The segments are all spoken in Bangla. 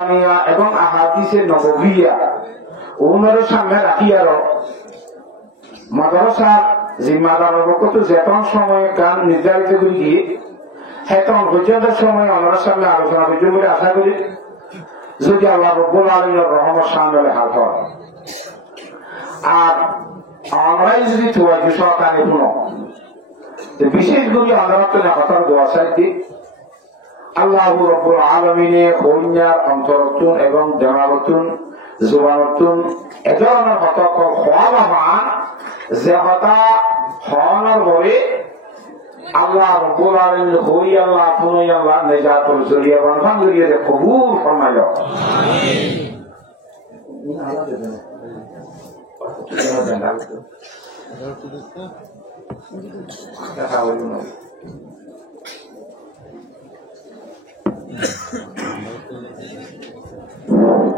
এবং আহাদিসে নববিয়া ওনার সামনে রাখি আরো মাদ্রাসার জিম্মাদারের পক্ষ যেতন সময় গান নির্ধারিত করে গিয়ে হেতন পর্যন্ত সময় আমার সামনে আলোচনা করতে বলে আশা করি যদি আল্লাহ রব্বুল আলামিনের রহমত সামনে হাত হয়। আর আমরাই যদি তোয়াজু সহকারে শুনো বিশেষ করে আমরা কথার দোয়া চাইতে আল্লাহ রব্বুল আলামিনের কন্যার অন্তরতুন এবং জনাবতুন জুবানতুন এ ধরনের হতা হওয়া মান যে হতা হওয়ানোর পরে আল্লাহ রব্বুল আলামিন হই আল্লাহ পুনই আল্লাহ নেজাতুল জরিয়া বানফান জরিয়া কবুল ফরমাইল।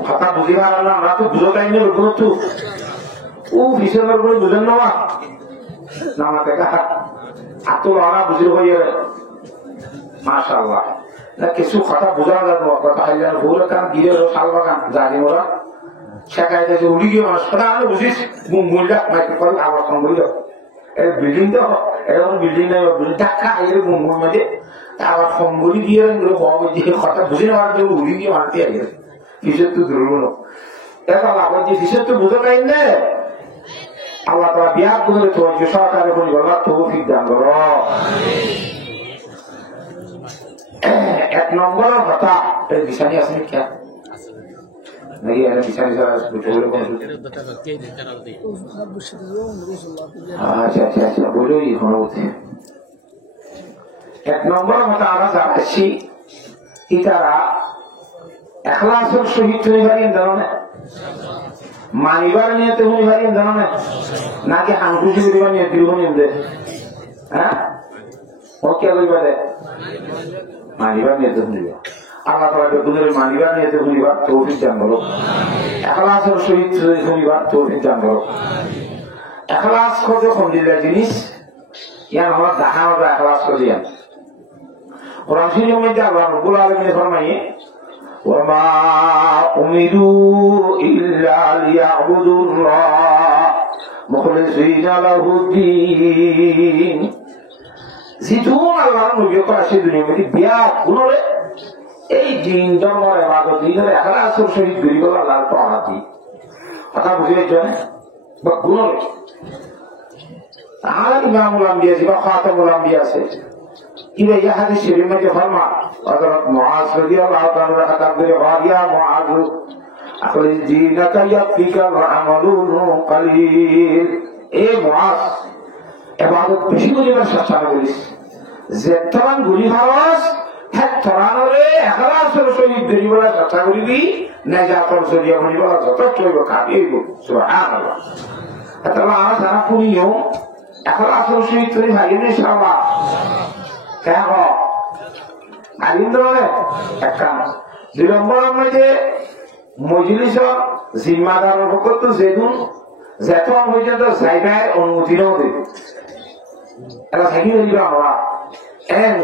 কথা বুঝি পারা না আমরা তো বুঝো টাইম নেই তো ও বিশেষের করে বুঝেন না নামাতে এত লড়া বুঝি হয়ে মাশাআল্লাহ না কিছু কথা বোঝা যাবে কথা হাইলার ভুল কাম দিয়ে শাল বাগান জানি ওরা শেখাই দিয়েছে উড়ি গিয়ে মানুষ কথা আমি বুঝিস মূল্যা মাইকে করে আবার সম্বলিত বিল্ডিং তো এরকম বিল্ডিং নেই বিল্ডিং ধাক্কা এর মুম্বই মধ্যে আবার সম্বলি দিয়ে কথা বুঝে নেওয়ার জন্য উড়ি গিয়ে মারতে আগে কিসের তো ধরল এখন আবার যে কিসের তো বোঝা যায় না আল্লাহ তাআলা বিয়ার করে তো যে সরকারে বলি বলা তৌফিক দান করো। এক নম্বর কথা এই বিছানি আছে কি নাকি এর বিছানি ছাড়া বলে কোন আচ্ছা বলোই হচ্ছে এক নম্বর কথা আমরা জানাচ্ছি ইতারা এখলাসের সহিত হয়ে পারেন জানো না মানিবার নিয়েতে হয়ে পারেন জানো না নাকি হাঙ্কুশি করিবার নিয়ে দীর্ঘ নিয়ে হ্যাঁ ও কে বলবে মানিবার নিয়েতে শুনিবা আল্লাহ তাআলা বেগুনের মানিবার নিয়েতে শুনিবা তৌফিক দান করো। এখলাসের সহিত শুনিবা তৌফিক দান করো। এখলাস কত খন্ডিলা জিনিস ইয়ান আমরা দেখানো এখলাস করি কোরআন শরীফের মধ্যে আল্লাহ রাব্বুল আলামিন ফরমায়ে ওয়ামা উমিরু ইল্লা লিয়াবুদুল্লাহ মুখলিসিনা লাহুদ্দিন। জিতুন আল্লাহর নবী পাশে দুনিয়ার মধ্যে বিয়া গুণরে এই দিন ধর্মের ইবাদত দিনের ইখলাসের সহিত গরিব আল্লাহর তাআতি কথা বুঝিয়ে জানেন বা গুণরে আর ইমামুল আম্বিয়া বা খাতামুল আম্বিয়া আছে إذا يحدث شريف مجھے فرما حضرت معاذ رضی اللہ تعالیٰ خطاب کرے غاریا معاذ اخلص دینک یکفیک العمل قلیل اے معاذ عبادت বেশি করিবার চেষ্টা করিস যেতমান গুলি হারাস হ্যাঁ তরানরে ইখলাসের সহিত করিবার চেষ্টা করিবি নাজাতের জরিয়া বনিবার যথেষ্ট হইব কাটিব সুবহানাল্লাহ। তাহলে আমরা যারা পুনিও ইখলাসের সহিত করি ভাই ইনশাআল্লাহ কেন আলিন্দ্রে একটা দুই নম্বরের মধ্যে মজলিসের জিম্মাদারের পক্ষ যেদিন যেতন পর্যন্ত জায়গায় অনুমতি নেওয়া দেবে এটা থাকি হইল আমরা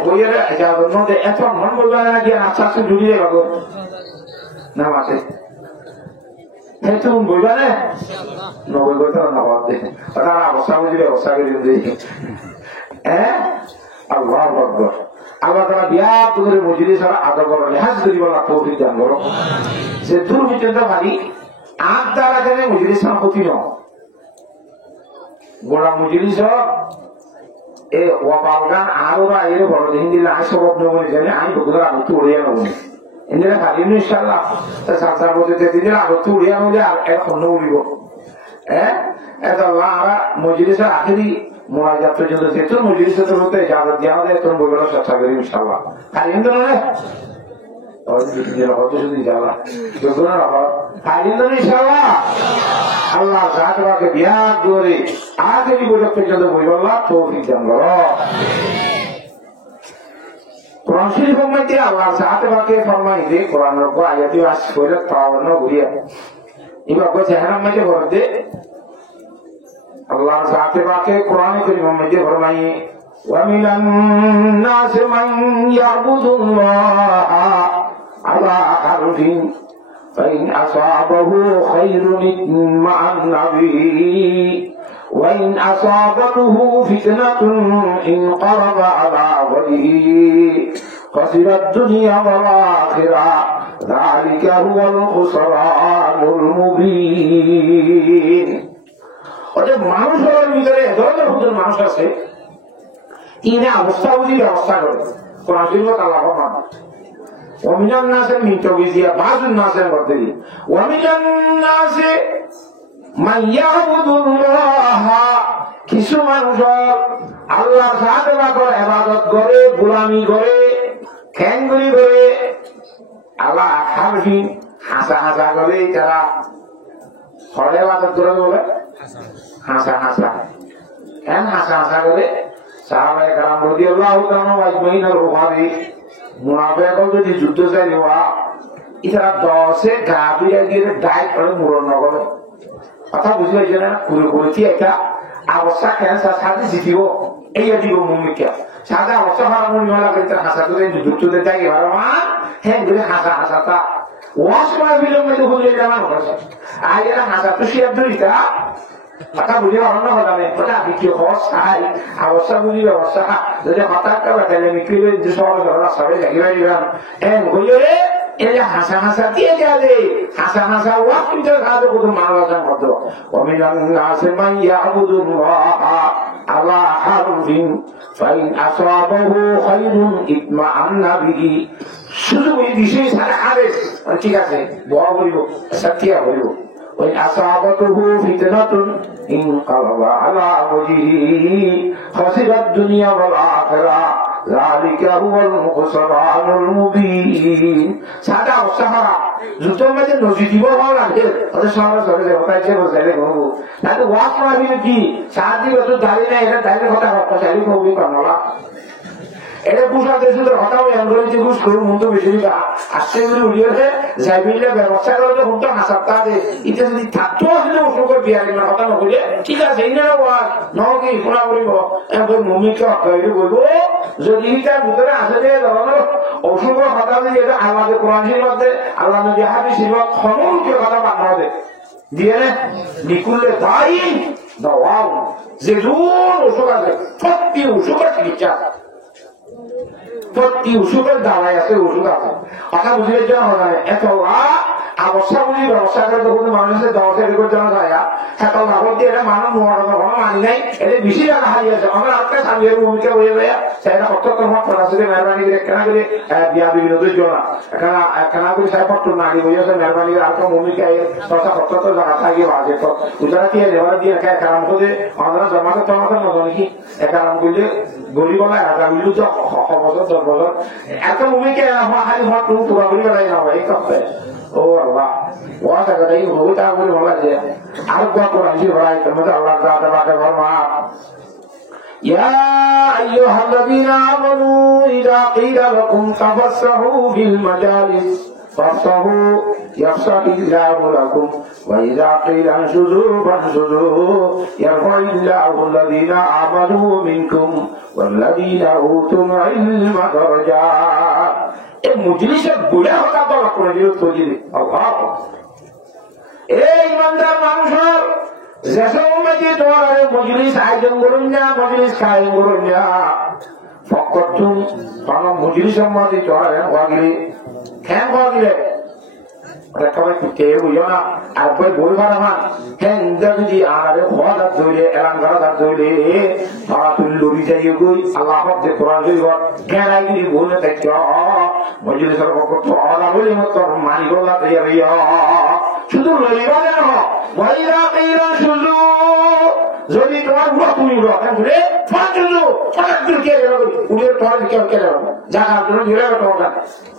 হইয়ার মধ্যে এত মন বলবে না গিয়ে আস্তে আস্তে ঢুকিয়ে যাবো না মাসে তুমি বলবে না নবই কথা না ভাবতে ওটা অবস্থা বুঝবে অবস্থা করে আল্লাহ আকবার। আল্লাহ তাআলা বিয়া করে মজলিস আর আদব করেন হাজ করিবালা তৌফিক দান করো। যে দূর পর্যন্ত ভাবি আট দ্বারা জানে মজলিস না ক্ষতি ন গোড়া মজলিস এ ওয়াবালগান আরো বা এর বড় দিন দিলে আই সব বলে জানে আমি বকুদার আগত উড়িয়া নেব এনে ভাবি ইনশাআল্লাহ সাতটার মধ্যে দিনের আগত উড়িয়া নিলে আর এখন উড়িব এত আল্লাহ মজলিসের আখেরি মোনাজাত পর্যন্ত যেত মজলিসের হতে ইজাজত দেওয়া যায় তোর বইগুলো চেষ্টা করি ইনশাআল্লাহ। খালি কিন্তু নয় হয়তো শুধু ইনশাআল্লাহ ইনশাআল্লাহ আল্লাহ জাতকে বিয়া করে আখেরি বৈঠক পর্যন্ত বইগুলো তৌফিক দান করো। কোরআন শরীফের মধ্যে আল্লাহ জাতকে ফরমাই দে কোরআনের উপর আয়াতি বাস করে তাওয়ান্ন ঘুরিয়ে এবার বলছে হেরাম মধ্যে বলতে আল্লাহ জাতে বাকে কোরআন কারীমের মধ্যে ফরমায়ে ওয়া মিনান নাস মান ইয়াবুদুল্লাহ على حرف فإن أصابه خير اطمأن به وإن أصابته فتنة انقلب على وجهه خسر الدنيا والآخرة ذلك هو الخسران المبين মানুষ হওয়ার ভিতরে ধরনের হুজুর মানুষ আছে ইনে অবস্থা বুঝি ব্যবস্থা করে কোরআন শরীফত আল্লাহ ফরমান ওয়ামিনান নাসে মিন তাওবিজিয়া বাযুন নাসের মধ্যে ওয়ামিনান নাসে মান ইয়াবুদুল্লাহ কিছু মানুষ আল্লাহর সাথে করে ইবাদত করে গোলামি করে খ্যাঙ্গুরি করে আল্লাহ হারফি হাসা হাসা করে যারা হরে ইবাদত করে বলে হাসা হাসা এন হাসা হাসা করে সাহাবায়ে কেরাম রাদিয়াল্লাহু তাআলা আজমাইন আর বুখারী মুনাফিকরা যদি যুদ্ধ চাই হওয়া ইতারা 10 গা বিয়া দিয়ে ডাই করে মুরন নগর কথা বুঝি পাইছে না পুরো বলছি এটা অবস্থা ক্যান্সার সাথে জিতিব এই দিব মুমিকা সাদা অবস্থা হারা মুনি হলা করে হাসা করে যুদ্ধতে যাই হারা হ্যাঁ বলে হাসা হাসাটা ওয়াশ করা বিলম্বে হলে জানা হচ্ছে আর এরা হাসা তো শিয়া দুইটা কথা বুঝে অন্য কথা নেই ওটা বিক্রি হওয়ার সাহায্য অবস্থা বুঝি ব্যবস্থা যদি হঠাৎ করে তাহলে বিক্রি করে যে সবাই সবাই জাগিয়ে দিলাম এন হইলে এরা হাসা হাসা দিয়ে যাবে হাসা হাসা ওয়া কিন্তু কাজ করতে মানবাজান কত ওমিনান নাসে মান ইয়াবুদুল্লাহ আলা হারফিন ফাইন আসাবাহু খায়রুন ইতমাআন্না বিহি শুধু এই বিষয় সারা আরেস ঠিক আছে বড় বলিব সত্যিয়া বলিব ওই আসাবাতুহু ফিতনাতুন ইনকালাব আলা ওয়াজহি খাসিরাত দুনিয়া ওয়াল আখিরা যালিকা হুয়াল মুখসারানুল মুবিন সাদা ওসাহারা যুদ্ধের মধ্যে নজি দিব ভালো লাগে ওদের শহরে চলে যাবে তাই যে বলে গো তাহলে ওয়াজ মারবি কি সাদি বছর দাঁড়িয়ে না এটা দাঁড়িয়ে কথা কথা চাইলে কবি কামলা এটা পুষা দেশের হঠাৎ এমব্রয়ডারি ঘুষ করুন মতো বেশি আসছে যদি উড়িয়েছে যাইবিলে ব্যবস্থা করে তো হুমটা হাসাবটা দে এটা যদি থাকতো আসলে ওষুধ বিয়ারি না কথা নকলে ঠিক আছে এই না নহকি শোনা করিব এখন মমিকে অক্ষয়টি বলবো যদি তার ভিতরে আসে যে ধরনের ওষুধের কথা যদি এটা আমাদের কোরআন মধ্যে আল্লাহ নবী হাদিস খননকে কথা বানানো দে দিয়ে নিকুলে দায়ী দাওয়াও যে ওষুধ আছে সত্যি ওষুধের চিকিৎসা প্রতি ওষুধের দাওয়াই আছে ওষুধ আছে কথা বুঝলে যাওয়া হয় এত অবস্থা বুঝি ব্যবস্থা করে তখন মানুষের দশে রেকর্ড জানা যায় এত লাভর দিয়ে এটা মানুষ কোনো মানি নাই এটা বেশি টাকা হারিয়ে আছে আমরা একটা স্বামীর ভূমিকা হয়ে যায় সেটা অত্যন্ত ফরাসরি মেহরবানি করে কেনা করে বিয়া বিনোদের জন্য কেনা করে সাহেব পত্র নারী হয়ে আছে মেহরবানি করে আর কোনো ভূমিকায় দশা সত্তর টাকা থাকিয়ে বাজে তো উজারা দিয়ে নেওয়ার দিয়ে একা কারাম করে আমরা জমাতে টমাতে মতো নাকি একারাম করলে গরিবলা একা মিলু তো অবসর 10 বছর এত ভূমিকা হারি হওয়ার তুমি পুরাপুরি বেড়াই না হয় এই কথা ও আল্লাহ ওয়া টাকা দেই হবো তা বলে বলা যায় আর কোয়া কোরআন জি ভাই তোমাদের আল্লাহ তাআলা ফরমা ইয়া আইয়ুহাল্লাযীনা আমানু ইযা ক্বিলা লাকুম তাফাসসাহু ফিল মাজালিস ফাফসাহু ইয়াফসাহিল্লাহু লাকুম ওয়া ইযা ক্বিলা আনশুযু ফানশুযু ইয়ারফা'িল্লাহু আল্লাযীনা আমানু মিনকুম ওয়াল্লাযীনা উতুল ইলমা দারাজাত এই মজলিসে বুড়া হতা বলা করে দিল তজিলে আল্লাহ এই ইমানদার মানুষের যেসব মেয়ে তোমার মজলিস আয়োজন করুন না মজলিস কায়েম করুন না ফকতুন বাবা মজলিসের মধ্যে চড়ালেন হওয়াগিলে খ্যান হওয়াগিলে সবাই কে বুঝো না আর বই বই ভাড়া হ্যাঁ যদি আরে হওয়া দাঁত ধরলে এলান করা দাঁত ধরলে ধরা তুলি লড়ি যাইয়ে গই আল্লাহ হতে কোরআন জৈব জ্ঞান আইগিরি বলে দেখছ মজলিসের পক্ষ আলা বলে মতো মানি বলা তৈরি শুধু লড়িবা কেন ওয়াইরা কাইরা শুজু যদি তোমার বুড়া তুমি বলে ফাঁচুজু ফাঁক দিল কে গেল উড়ে তোমার কেউ কে গেল জাগার জন্য ধরে তোমার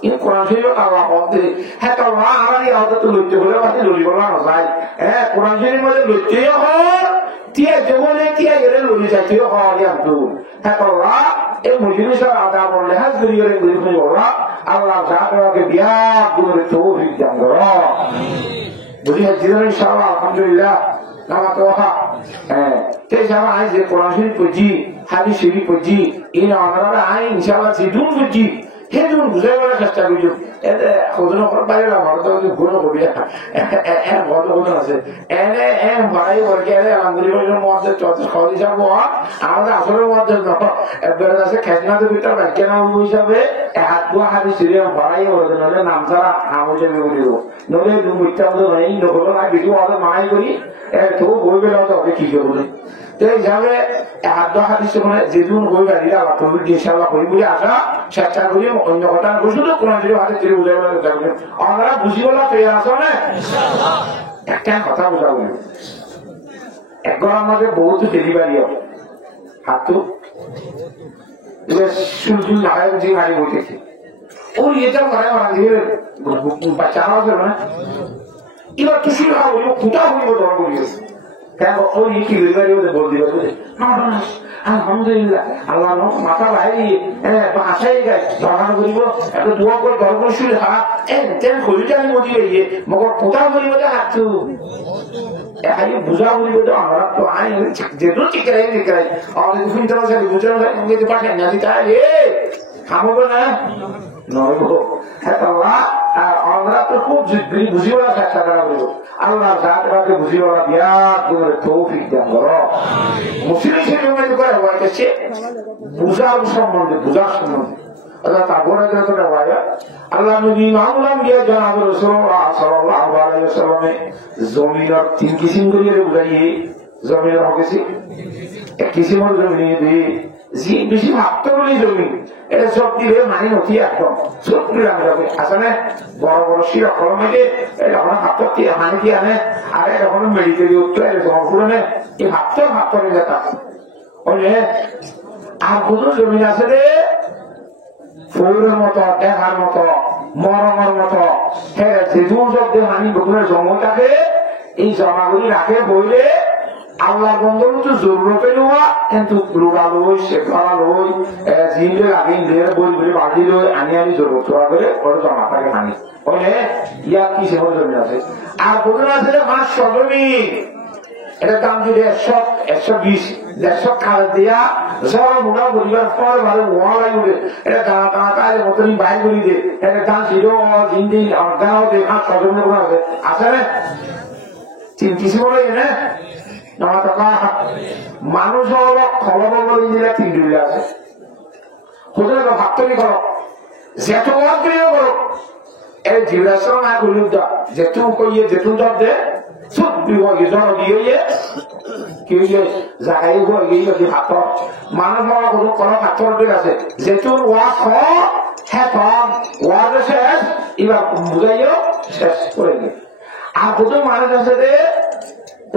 ইন কোরআন শরীফ আল্লাহ হতে হ্যাঁ তো আল্লাহ আমারই আওতা তো লইতে বলে বাকি লড়ি বলা না যায় হ্যাঁ কোরআন শরীফের মধ্যে লইতেও হয় তিয়া জীবনে তিয়া গেলে লড়ি যাইতেও হয় কিন্তু হ্যাঁ তো আল্লাহ এই মজলিসের আদা বললে হাত ধরিয়ে গুলি বলা আল্লাহ যা তোমাকে বিয়া গুলোর তৌফিক দান করো বুঝি জীবন ইনশাআল্লাহ আলহামদুলিল্লাহ নামা তো হ্যাঁ সেই সময় আই যে কোরআন শরীফ পড়ছি হাদিস শরীফ পড়ছি এই আমরা আই ইনশাআল্লাহ সিদুন পড়ছি সেইজন বুঝাই বলার চেষ্টা করছো সজন বাইরে ঘৰত ঘূৰ নকবি ঘৰত আছে এনে ভৰাই ভরকে আলহামদুলিল্লাহ মধ্যে সহজ হিসাব আমাদের আসলের মধ্যে আছে খেসনাতে ভিতর বাক্য নাম হিসাবে হাত পোয়া হাতি সিরিয়াল ভরাই হতো নলে নাম ছাড়া হাম হিসাবে বলিব নলে মিথ্যা মতো নেই নকলো না বেশি অত মানাই করি তো বই পেলে তো হবে কি করবো তো এইভাবে হাত হাদিস মানে যেদিন বই গাড়ি আবার তুমি ইনশাআল্লাহ করি বলে আসা চেষ্টা করি অন্য কথা বুঝলো তো কোন যদি হাতে চিরে বুঝাই বলে চেষ্টা করি আমরা বুঝি বলা পেয়ে আসো না একটা কথা বোঝা বলি এখন আমাদের বহুত ডেলিভারি হবে হাত তো শুনছুন লাগাই যে গাড়ি বইতেছে ও এটা মারায় মারা দিয়ে বাচ্চা হবে না এবার কিছু ফুটা হইব ধরা করিয়েছে কেন ওই কি ডেলিভারি হতে বল দিবে আলহামদুলিল্লাহ আল্লাহ মাথা বাইরে আশাই গাছ ধরানো করিব একটা দোয়া করে ধর করে শুনে হাত তেন খলিটা আমি মজি গিয়ে মগর ফুটা করিব হাতু বুঝা বলিব তো আমরা তো আই যেহেতু টিকাই টিকাই আমাদের শুনতে পারছি বুঝানো ইংরেজি পাঠায় না দিতে খাবো না নয় আমরা তো খুব বুঝিওয়ালা চেষ্টা করা বলবো আল্লাহ জাতকে বুঝিওয়ালা দিয়া তোমার তৌফিক দান করো মুসলিম হিসেবে করে হয়েছে বুঝার সম্বন্ধে তারপরে আল্লাহ নবী মামলাম দিয়ে জানাবো রাসূলুল্লাহ সাল্লাল্লাহু আলাইহি ওয়াসাল্লামে জমিনের তিন কিসিম করিয়ে বুঝাইয়ে জমিনের হকেছি এক কিসিমের জমি দিয়ে বেশি ভাবতে বলি জমি এটা সব দিলে মানে নথি একদম সব দিলাম যাবে আসলে বড় বড় শিরা কলমে যখন ভাবতে হানি দিয়ে আনে আর যখন মেডিকেল উত্তর জমপুরনে এই ভাবতে যেটা ওই আর কোন জমি আছে রে ফুলের মতো দেখার মতো মরমের মতো হ্যাঁ যেদুর শব্দ হানি বকুনের জমটাকে এই জমাগুলি রাখে বইলে আল্লাহ বন্ধুর তো জরুরতে নেওয়া কিন্তু লোড়া লই শেখা লই জিনলে লাগে ইন্দ্রিয়ার বই বলে বাজি লই আনি জরুরত করে ওর জমা থাকে হানি বলে ইয়া কি সেবন জমি আছে আর বদল আছে 500 জমি এটা দাম যদি 120 খাল দিয়া সব মোটা পরিবার পর ভালো মোয়া লাগবে এটা দাঁড়া মতন বাইর করি দে এটা দাম ছিল জিন্দি অর্ধাও দে 500 জমি আছে আছে না চিন্তিস বলে না মানুষ হল খবর বলে ইন্দিরা তিন ডুবে আছে হোটেল ভাবতনি করো যেত করো এই জীবরাশ্র না করি যেতু কইয়ে যেতু দর দে সব জন দিয়ে কি জাগাই গিয়ে ভাত মানুষ হল কোনো কোনো ভাতর আছে যেতু ওয়াক হ্যাঁ ওয়ার শেষ এবার বুঝাইও শেষ করে দিয়ে আর কত মানুষ আছে রে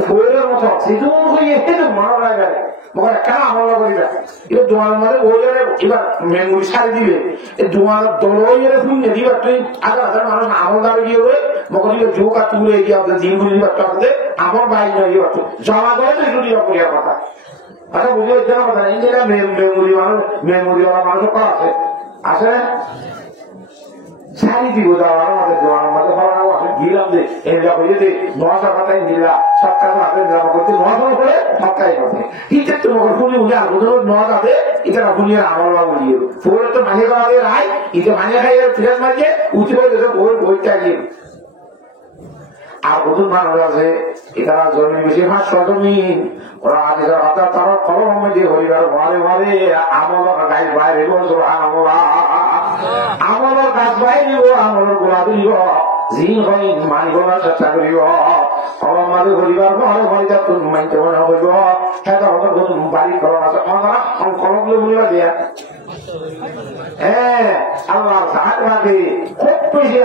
ফুলের মতো সেটুকু হইয়ে মনে লাগে মনে কেন আমল করি না এবার দোয়ার মধ্যে ওইলে এবার মেমোরি সারি দিলে এই দোয়ার দলইয়ের শুনে দিবার তুই 1000 মানুষ আমল দাঁড়িয়ে গিয়ে হয়ে মনে যোগ আর তুলে গিয়ে আপনার দিনগুলি দিবার আমার বাইক নয় ইয়ে জমা করে তো এগুলি করিয়ার কথা আচ্ছা বুঝে হচ্ছে না কথা ইন্ডিয়া মেমোরিওয়ালা মানুষ করা আছে আছে সারি দিব যাওয়ার আমাদের দোয়ার মধ্যে ফলানো আছে গিলাম যে এগুলা হয়ে যে 900 টাকা দিলা সরকার হাতে জমা করতে 900 করে সরকারি করতে হিতে তো মগর ফুলি উঠে আর কোথাও 9 যাবে এটা ফুলিয়ে আমল বলিয়ে ফুলে তো ভাঙে করা দিয়ে রাই এটা ভাঙে খাই ফিরাজ মারিয়ে উঠে পড়ে বইটা গিয়ে আর কত মানুষ আছে এখানে জমি বেশি 500 জমি ওরা আগে যারা তারা কলম মধ্যে হইবার ঘরে ঘরে আমল গাছ বাইরে বলছো আমলের গাছ বাইরে আমলের গোলা দিব জিন হয় মানিব না চেষ্টা করিব কলম মাঝে হরিবার ঘরে ঘরে যা তুমি মানতে মনে হইব হ্যাঁ বাড়ি কলম আছে কলম বলিবা দিয়া আল্লাহ সাহায্যে খুব বেশি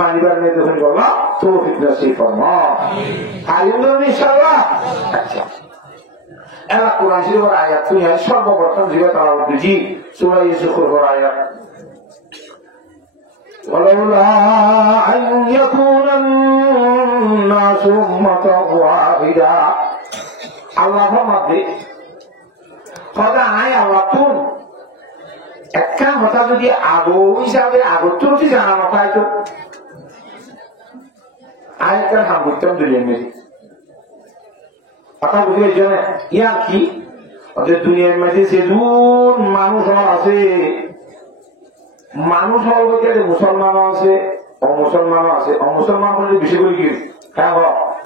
মানিবার মেয়ে যখন বললো তো ফিটনেস সেই ফর্ম ইনশাআল্লাহ আচ্ছা এরা কোরআন শরীফের আয়াত তুমি সর্বপ্রথম দিকে তারা বুঝি সূরা ইউসুফের আয়াত ولولا أن يكون الناس أمة واحدة الله فرماতে কথা আয় আল্লাহ তুম একটা কথা যদি আগো হিসাবে আগত্তর জানানো হয় তো আরেকটা নাম করতাম দুনিয়ার মেয়ে কথা বুঝে জন্য ইয়া কি ওদের দুনিয়ার মাঝে সেদুন মানুষ আছে মানুষ হওয়ার বলতে মুসলমানও আছে অমুসলমানও আছে। অমুসলমান হলে বেশি করে কি হ্যাঁ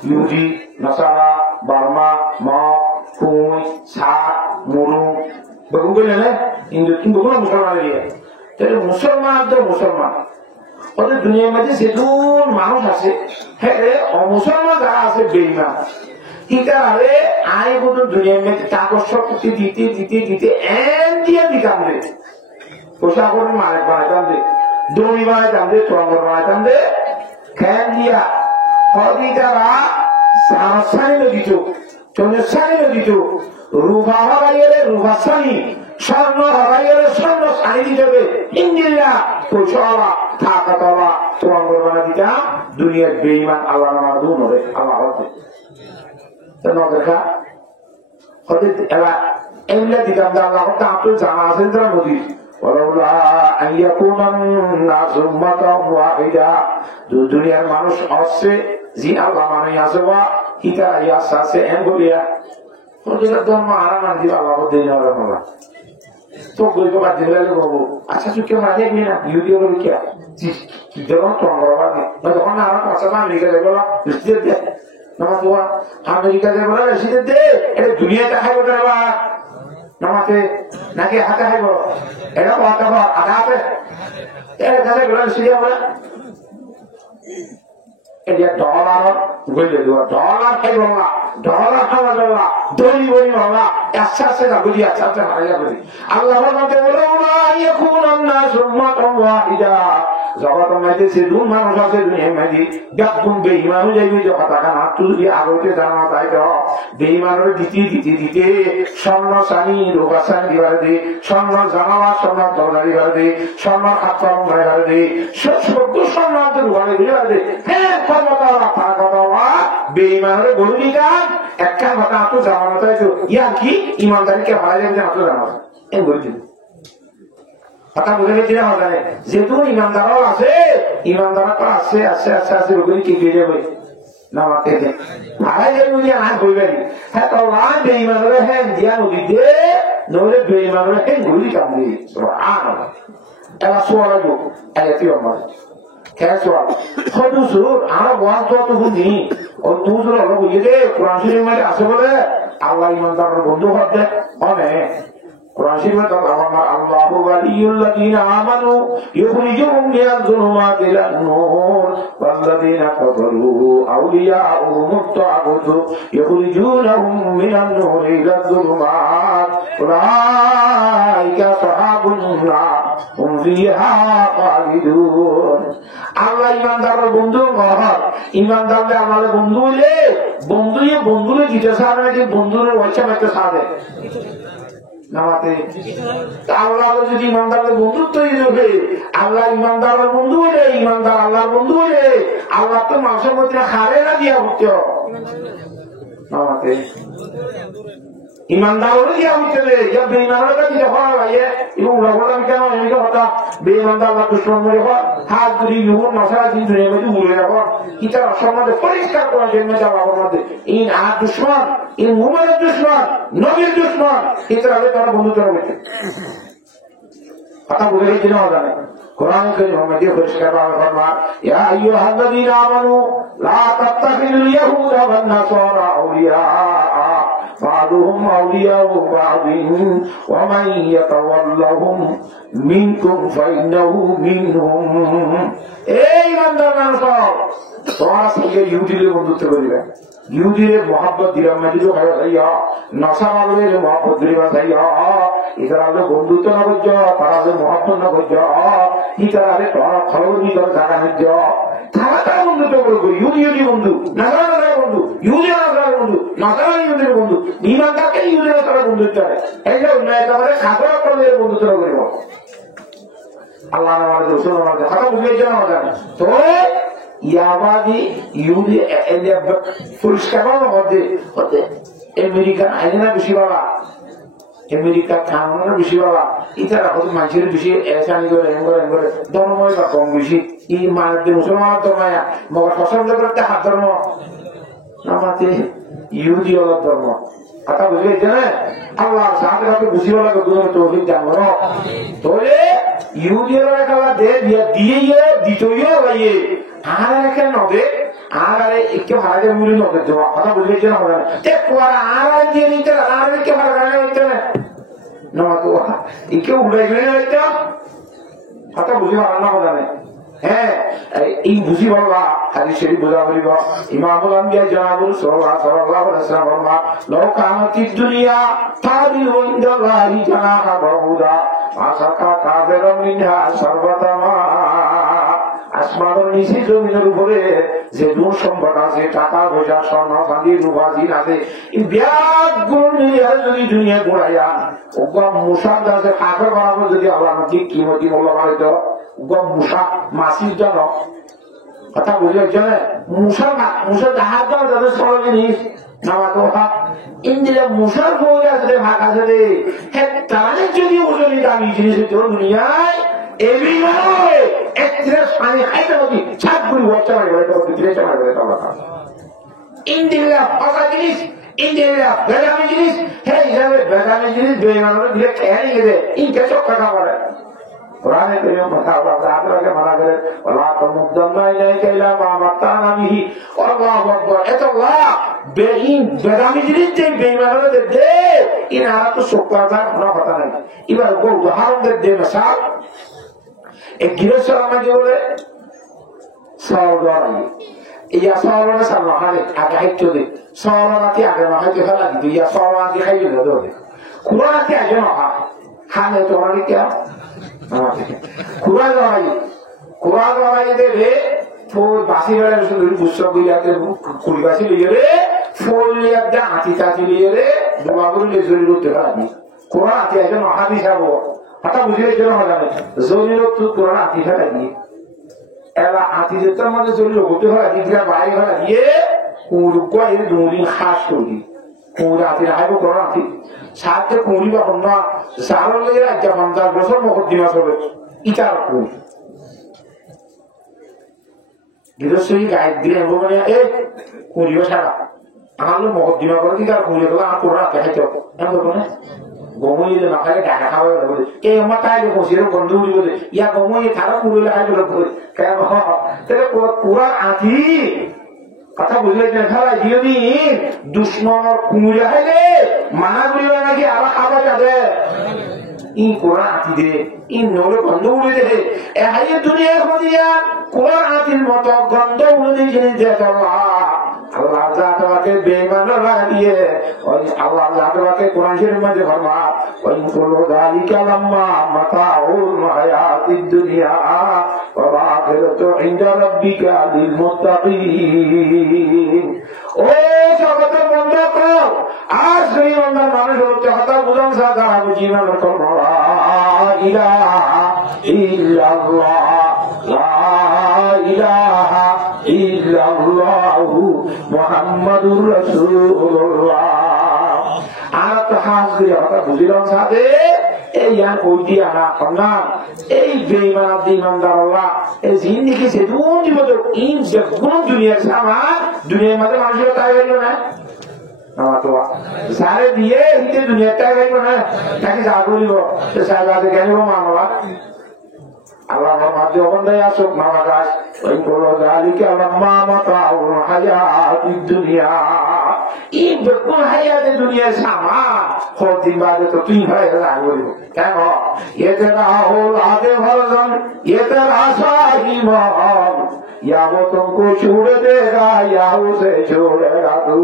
ইহুদি নাসারা বার্মা মগ কুই সাত মুরু বেগুন করলেন হিন্দু কিন্তু কোনো মুসলমান দিয়ে তাহলে মুসলমান তো মুসলমান ওদের দুনিয়ার মধ্যে যেদূর মানুষ আছে হ্যাঁ অমুসলমান যারা আছে বেইমান ইতারে আয় কোনো দুনিয়ার মধ্যে কাগজ শক্তি দিতে দিতে দিতে এন দিয়ে দিতাম রে পোশাক করে মারে বানাইতাম দে দড়ি বানাইতাম দে ট্রঙ্গর বানাইতাম দে খ্যান দিয়া হদি যারা সানি দিত চনেসানি দিত রুভা হরাইলে রুভা সানি স্বর্ণ হরাইলে স্বর্ণ সানি দিতে ইঞ্জিনিয়া পোশালা থাকাতলা ট্রঙ্গর বানা দিতাম দুনিয়ার বেইমান আল্লাহ নামার দু নরে আল্লাহ হতে দেখা হতে এলা এমনি দিতাম যে আল্লাহ হতে আপনি জানা আছেন যারা নদীর দুনিয়ার মানুষ আসছে জি আল্লাহ মানে আছে বা হিতা আছে এম বলিয়া ধর্ম আরাম আন দিব আল্লাহ দিন তো গরিব বাদ দিলে বাবু আচ্ছা তুই কেউ মাঝে গিয়ে না ইউটিউব কে যখন তখন আরো কথা আমেরিকা যাবো দে নামাজ আমেরিকা যাবো রেসিডেন্ট দে এটা দুনিয়াতে খাইব না নামাতে নাকি হাতে খাইব এটা কথা আধা হাতে সিরিয়া বলে এটা ডলার গইলে দিব ডলার খাইব না ডলার খাওয়া যাবে না দড়ি বড়ি বাবা আস্তে আস্তে না বুঝি আস্তে আস্তে হারিয়ে যাবে আল্লাহর মধ্যে বলে জগতের মধ্যে সে দূর মানুষ আছে দুনিয়ার মধ্যে ব্যাপন বেইমান হয়ে যাইবে যে কথা কান হাত তুলি আলোতে জানা তাই তো বেইমানের দিতে দিতে দিতে স্বর্ণ সানি রোগা সানি দিবারে দে স্বর্ণ জানালা স্বর্ণ দরজা দিবারে দে স্বর্ণ হাত দিবারে দে সব স্বর্ণ দিবারে দে হ্যাঁ কথা কথা বেইমানের গরুনি গান একটা কথা তো জানানো তাই তো ইয়া কি ইমানদারিকে হারা যাবে না তো জানানো এই বলছি কথা বুঝে গেছি না হয় যেহেতু ইমানদারও আছে ইমানদার তো আছে আছে আছে আছে ওগুলি কি ফিরে যাবে না মাতে হারাই যাবে বুঝি আর হইবে হ্যাঁ তো আর বেইমানের হ্যাঁ দিয়া নদী দে নইলে বেইমানের হ্যাঁ গুলি কামড়ি এলা সোয়া লাগবো এলা তুই আমার খেয়ে সোয়া হুজুর আমার ওয়াজ তো বুঝি ও হুজুর হলো বুঝি রে কোরআন শরীফের মধ্যে আছে বলে আল্লাহ ইমানদারের বন্ধু হতে অনেক কোরআন শরীফে তো আল্লাহু ওয়ালিয়ুল্লাযীনা আমানু ইখরিজুহুম মিনাজ যুলুমাতি ইলান নূর ওয়াল্লাযীনা কাফারু আউলিয়াউহুমুত তাগুতু ইখরিজুনাহুম মিনান নূরি ইলাজ যুলুমাত উলাইকা আসহাবুন নার হুম ফিহা খালিদুন আল্লাহ ইমানদারের বন্ধু মহৎ ইমানদারদের আমাদের বন্ধু হইলে বন্ধুরে দিতে সারে যে বন্ধুরে ওইসা একটা সারে নামাতে আল্লাহ যদি ইমানদারের বন্ধুত্ব তৈরি হবে আল্লাহ ইমানদারের বন্ধু হলে ইমানদার আল্লাহর বন্ধু হলে আল্লাহ তো মানুষের মধ্যে হারে না দিয়া হচ্ছে নামাতে ইমানদার দিয়া হচ্ছে বেইমানের কাছে হওয়া লাগে এবং বললাম কেন এমনি কথা বেইমানদার আল্লাহ দুশ্মন মনে হওয়া হাত ধরি ইহুর মশারা দিন ধরে মধ্যে উড়ে রাখা কিতাব সম্বন্ধে পরিষ্কার করার জন্য যাওয়ার মধ্যে ইন আর দুশ্মন ইন মুমের দুশ্মন নবীর দুশ্মন ইতরাবে তারা বন্ধুত্ব হয়েছে কথা বলে গেছি না জানে কোরআন কারীমের মধ্যে পরিষ্কার ফরমান ইয়া আইয়ুহাল্লাযীনা আমানু লা তাত্তাখিযুল ইয়াহুদা ওয়ান নাসারা আউলিয়া بعضهم أولياء بعض ومن يتولهم منكم فإنه منهم এই বান্দার মানুষ তোমার সঙ্গে ইহুদিদের বন্ধুত্ব করিবে ইহুদিদের মহাব্বত দিলাম না যদি ভাইয়া নসামাদের মহাব্বত দিলাম ভাইয়া ইতারা বন্ধুত্ব না করছ তারা মহাব্বত না করছ ইতারা তোমার খবর ভিতরে থাকা নিজ তারা তারা বন্ধুত্ব করবো ইহুদি বন্ধু নাসারা নাসারা বন্ধু ইহুদি নাসারা বন্ধু নাসারা ইহুদির বন্ধু ইমানদারকে ইহুদিরা তারা বন্ধুত্ব করে এই যে একেবারে খাগড়া করলে বন্ধুত্ব করিব আল্লাহ আমাদের রসুল আমাদের কথা বুঝিয়েছে না জানে তো ইয়াবাদি ইহুদি পরিষ্কার মধ্যে হতে আমেরিকান আইনা বেশি বাবা আমেরিকা কানুনের বেশি বাবা ইতারা হয়তো মানুষের বেশি এসানি করে এম করে ধর্মই বা কম বেশি ই মানুষ মুসলমান ধর্মায়া মগর পছন্দ করতে হাত ধর্ম নামাতে ইহুদি হলো ধর্ম কথা বুঝবে না আল্লাহ সাথে সাথে বুঝিও লাগে দুজন তৌফিক জানো তোরে ইহুদি হলো খেলা দে দিয়ে দ্বিতীয় লাগে আর কেন নবে আর একটু হারাজের মূল্য নবে দেওয়া কথা বুঝবে না হবে আর দিয়ে নিতে আর কে হারানো হইতে না নামাতো একে উড়াই গেলে হইতে কথা বুঝি ভালো না কথা নেই হ্যাঁ এই বুঝি বাবা হাদিস শরীফ বোঝা বলিব ইমামুল আম্বিয়া জনাবুল সাল্লাল্লাহু আলাইহি ওয়াসাল্লাম ফরমান লাউ কানাতিদ দুনিয়া তাদিলু ইনদাল্লাহি জানাহা বাউদা মাসাকা কাযিরাম মিনহা সর্বতামা আসমানের নিচে জমিনের উপরে যে দূর সম্পদ আছে টাকা পয়সা স্বর্ণ চাঁদি রূপা জিন আছে এই ব্যাগগুলো নিয়ে যদি দুনিয়া ঘোরাইয়া ওগা মুসার কাছে কাঠের বানাবো যদি আল্লাহ নদী কিমতি মূল্য বানাইতো মুসা মাসির জন্য কথা বুঝে মুসার হাত দেওয়া যাদের সরল জিনিস নামাতো ইন্দিরা মুসার বই আছে ভাগ আছে রে হ্যাঁ তাহলে যদি ওজনী দামি জিনিস হইতো দুনিয়ায় এমনি নয় একত্রে পানি খাইতে হতি ছাদ গুলি বচ্চা মারি বলে বিদেশে মারি বলে ইন্দিরা ফাঁকা জিনিস ইন্দিরা বেদামি জিনিস হ্যাঁ হিসাবে বেদামি জিনিস বেমানোর দিলে খেয়ে নিয়ে দেয় ইনকে চক্কা খাবার কোরআনে কারীম কথা আল্লাহ তাআলাকে মানা করে ওয়ালা তামুদ্দান্না ইলাইকা ইলা মা মাত্তানা বিহি আল্লাহু আকবার এতাল্লাহ বেঈন বেদামি জিনিস যে বেঈমানরা দে ইনারা তো শুকরাদার কোনো কথা নাই এবার উদাহরণ দে মিসাল এক গিরস্ত আমাকে বলে সাওদারি ইয়া সাওলানা সামাহারে আগে হাইতো দে সাওলানাতি আগে মাহাইতে ফেলা দিই ইয়া সাওলানাতি খাইয়ে দে কুরআনতি আগে মাহা খানে তো মানে কি কুরআন লড়াই দেবে ফোর বাসি বেড়ার সুন্দর পুস্তক গুলিয়াতে কুড়ি বাসি লিয়ে রে ফোর লিয়াতে আঁতি চাতি লিয়ে রে দোয়াগুলো জরি করতে পারি কোরআন আঁতি একজন মহাবি সাব হঠাৎ বুঝিয়ে জন্য হবে জরির তুই কোরআন আঁতি ফেলা দিয়ে এবার আঁতি যেতে আমাদের জরি করতে হয় দিদিরা বাইরে ফেলা দিয়ে কুড়ুকা এর দুদিন খাস করবি কুড়ি আঁতি রাখবো কোরআন আঁতি সাথে কুড়ি বা অন্য সারল লেগে রাজ্যা 50 বছর মকদ্দিমা চলে ইটার কুড়ি গৃহস্থী গায়ে দিলে মানে এ কুড়িও ছাড়া আমার মকদ্দিমা করে দিকে আর কুড়ি গেল আমার কোরআন আঁতে খাইতে হবে এমন বলে গমইলে না খাইলে ঢাকা খাওয়া বলে এ আমার তাইলে বসির গন্ধ উড়ি বলে ইয়া গমই খারা কুড়িলে খাই বলে কেন তাহলে কোরআন আঁতি কথা বুঝলে খেলা দিওদিন দুশ্মনের কুমুরে হাইলে মানা করিবে নাকি আবার খাবার যাবে ই কোরআন আঁতি দে ই নলে গন্ধ উড়ে দে এ হাইয়ে দুনিয়ার মধ্যে কোরআন আঁতির মতো গন্ধ উড়ে দিয়ে জিনিস দেখ আল্লাহ তোমাকে বেমান দিয়ে আল্লাহ তোমাকে কোরআন শরীফের মধ্যে ফরমা ওই কুল্লু যালিকা লাম্মা মাতাউল হায়াতিদ দুনিয়া ওয়া আখিরাতু ইনদা রাব্বিকা লিল মুত্তাকিন ও জগতের বন্ধু কর আজ সেই বন্ধার মানুষ হচ্ছে হঠাৎ বুঝান সাদা বুঝি না করবো লা ইলাহা ইল্লাল্লাহ লা ইলাহা ইল্লাল্লাহু মুহাম্মাদুর রাসূলুল্লাহ আর তো হাস দিয়ে হঠাৎ বুঝিলাম সাথে এই ইয়ান কই দিয়া না না এই বেঈমান ইমানদার আল্লাহ এই জিন্দেগি সে দুন জীবন ইন যে কোন দুনিয়ার সামান দুনিয়ার মধ্যে মানুষের তাই হইল না তো সারে দিয়ে হিতে দুনিয়াটাই হইল না তাকে যা বলিব সে সাহেবাদের গেলিব মামলা আল্লাহ মাঝে অবন্ধায় আসুক মামা গাছ ওই বলো যালিকা লাম্মা মাতাউল হায়াতিদ দুনিয়া এই বেকুল হায়াতে দুনিয়ার সামান হদিন বাদে তো তুই হয় বলিব কেন এতে রাহুল আদে ভরজন এতে রাসাহিমন या वो तुमको छोड़ देगा या उसे छोड़ेगा तू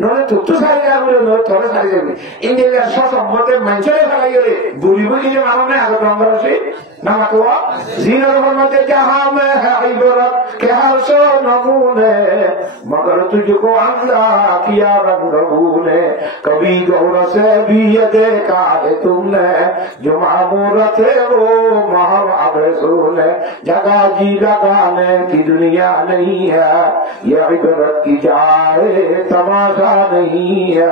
नोने तो सारी यार बोले नोने थोड़े सारी जगह इंडिया का संबंध मंचले फैलाई रे बुरी बुरी जो मालूम है आगे प्रॉब्लम से ना मतवा जीना तो मत जहां में है इबरत के हर सो नमूने मगर तुझको अंधा किया रंगूने कभी गौर से भी ये देखा है तुमने जो मामूर थे वो महावाबे सुने जगह जी लगाने की दुनिया नहीं है ये इबरत की जाए तमाशा नहीं है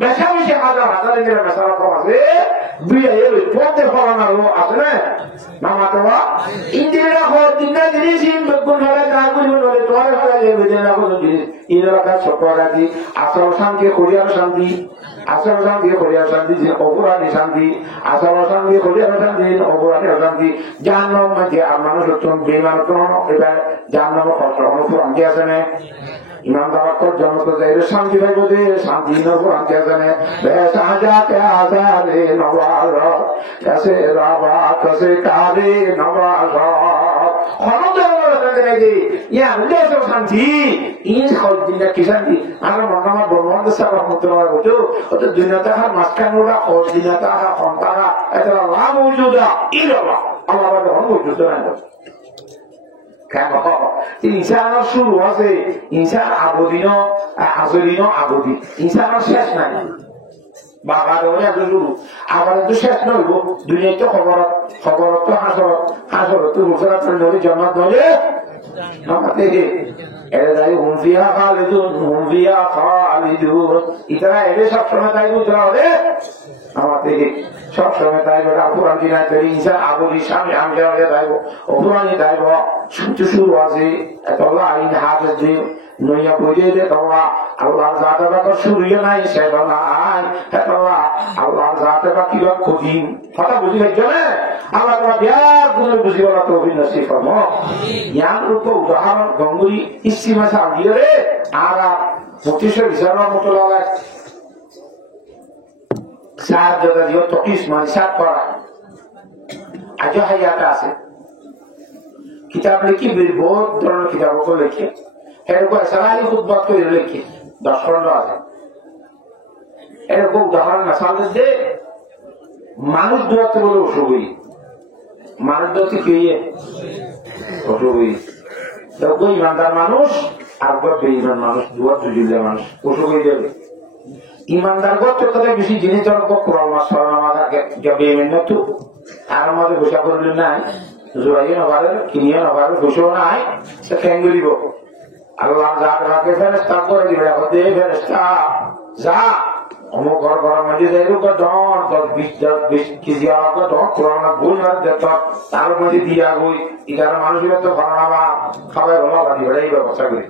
बैठा मुझे आजा आजा लेकिन मैं सारा पहुंचे बिया ये पोते फलाना रो अपने ना मतवा इंदिरा को दिन दिन सिम गुण वाले कागुल वाले तोरे वाले বেদনা কোনো জিনিস এই এলাকার সপ্তাহাদি আসল শান্তি কোরিয়ার শান্তি আসল শান্তি কোরিয়ার শান্তি অপরাধী শান্তি আসল শান্তি কোরিয়ার শান্তি অপরাধী শান্তি জাহান্নাম মধ্যে আর মানুষ বেমান এবার জাহান্নামের কষ্ট অনুকূল আনতে আছে না ইমানদার জন্ম তো যাই শান্তি থাকবো যে শান্তি নবো আনতে আছে না বেশ আজাতে আজারে নবাজ কাছে রাবা কাছে কারে নবাজ শান্তি ইন দিনটা কি শান্তি আমার মনে বর্মন্দ সাহেব রহমতুল্লাহ বলতো ওটা দুনিয়া টাকা মাঝখান ওরা দিনা টাকা কম টাকা এটা লাভ মজুদ আল্লাহ মজুদ না ইনসানের শুরু আছে ইনসান আবদিন আবদি ইনসানের শেষ নাই বাবা দেওয়া শুরু আবার তো শেষ নইব দুনিয়া তো খবর তো হাসর তো হুসরাত নদী জন্মাত নলে আমাতে এরা যাই হুমফিয়া খালিদুন ইতারা এলে সবসময় তাই বুঝতে হবে আমাদের সবসময় তাই বেটা পুরানি না তৈরি ইনসান আবদি সামনে আমি যাওয়া যাইব অপুরানি যাইব শুরু আছে এতলা আইন হাত দিয়ে নইয়া বুঝে যে তোমরা আল্লাহর জাতে বা শুরুই নাই সেবা নাই এতলা আল্লাহর জাতে বা কি কঠিন কথা বুঝি পাইছো না আল্লাহ তোমার বিয়ার গুণে বুঝি বলা তো অভিনসি ফর্ম ইয়ার রূপ উদাহরণ গঙ্গুরি ইসিমা সাজিয়ে রে আর মুক্তিশ্বর বিশাল মতো লাগায় সাত জায়গা দিয়ে তটিস মানে সাত করা আজ হাইয়াটা আছে কিতাব লিখি বহুত ধরনের কিতাব লেখে এরকম সারাই উদ্বাদ করে লেখে 10-15 আছে এরকম উদাহরণ আসাল যে মানুষ দূরত্ব বলে অসুবিধি মানুষ দূরত্ব কি অসুবিধি ইমানদার মানুষ আর বেঈমান মানুষ দূরত্ব জুড়লে মানুষ অসুবিধি যাবে ইমানদার করতে তাদের বেশি জিনিস কোরআন মাস বেঈমান তো আর আমাদের ঘোষা করলে নাই জোড়াইয়ে নভারে কিনিয়ে নভারে ঘুষেও নাই সে ঠেঙ্গে দিব আল্লাহ যা রাখে ফেরেস্তা করে দিবে ফেরেস্তা যা অমুক ঘর ঘরের মধ্যে যাই ডন 10-20 কেজি আলাদা ডন কোরআন বই আর দেখত তার মধ্যে দিয়া বই এগারো মানুষের তো ভাড়া খাবার ভালো বাড়ি বেড়াই ব্যবস্থা করি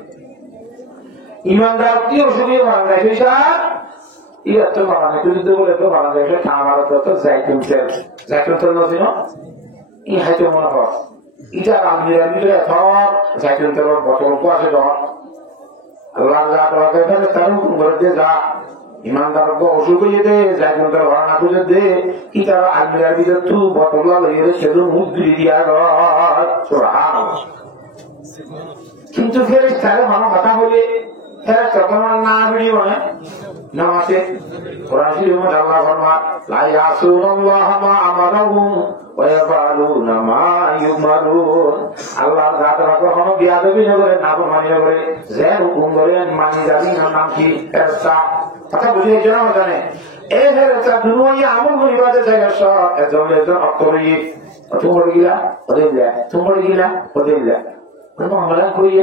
ইমানদার কি অসুবিধা ভাড়া দেয় ইয়া তো ভাড়া নেই যদি বলে তো ভাড়া দেয় আমার তো জাইতুন তেল নছিল ই হাইতে মনে হয় এটা আলমিরার ভিতরে জাইতুন তেলের বোতল আছে ডন আল্লাহ যা তোমাকে ফেলে তার উপরে দিয়ে যা ইমানদার অসুখ হয়ে দে জাইতুন তেল ভাড়া না খুঁজে দে এটা আলমিরার ভিতরে তু বোতল লইয়ে সেগুলো মুখ ধুয়ে দিয়া কিন্তু ফেরেশতারে ভালো কথা বলে ফেরেশতা তোমার না ভিডিও না নামাতে কোরআন শরীফে আল্লাহ ফরমান লা ইয়াসুনাল্লাহ মা আমারুহুম ওয়া ইয়াফআলুনা মা ইউমারুন আল্লাহ যারা কখনো বিয়াদবি না করে নাফরমানি না করে যে হুকুম করে মানি যাবি না নাম কি ফেরেশতা কথা বুঝিয়ে জানা জানে এই ফেরেশতা দুনিয়া আমল করিবাতে জায়গা সব এজন অক্তরিয়ে তোমার গিলা ওদের আমরা করিয়ে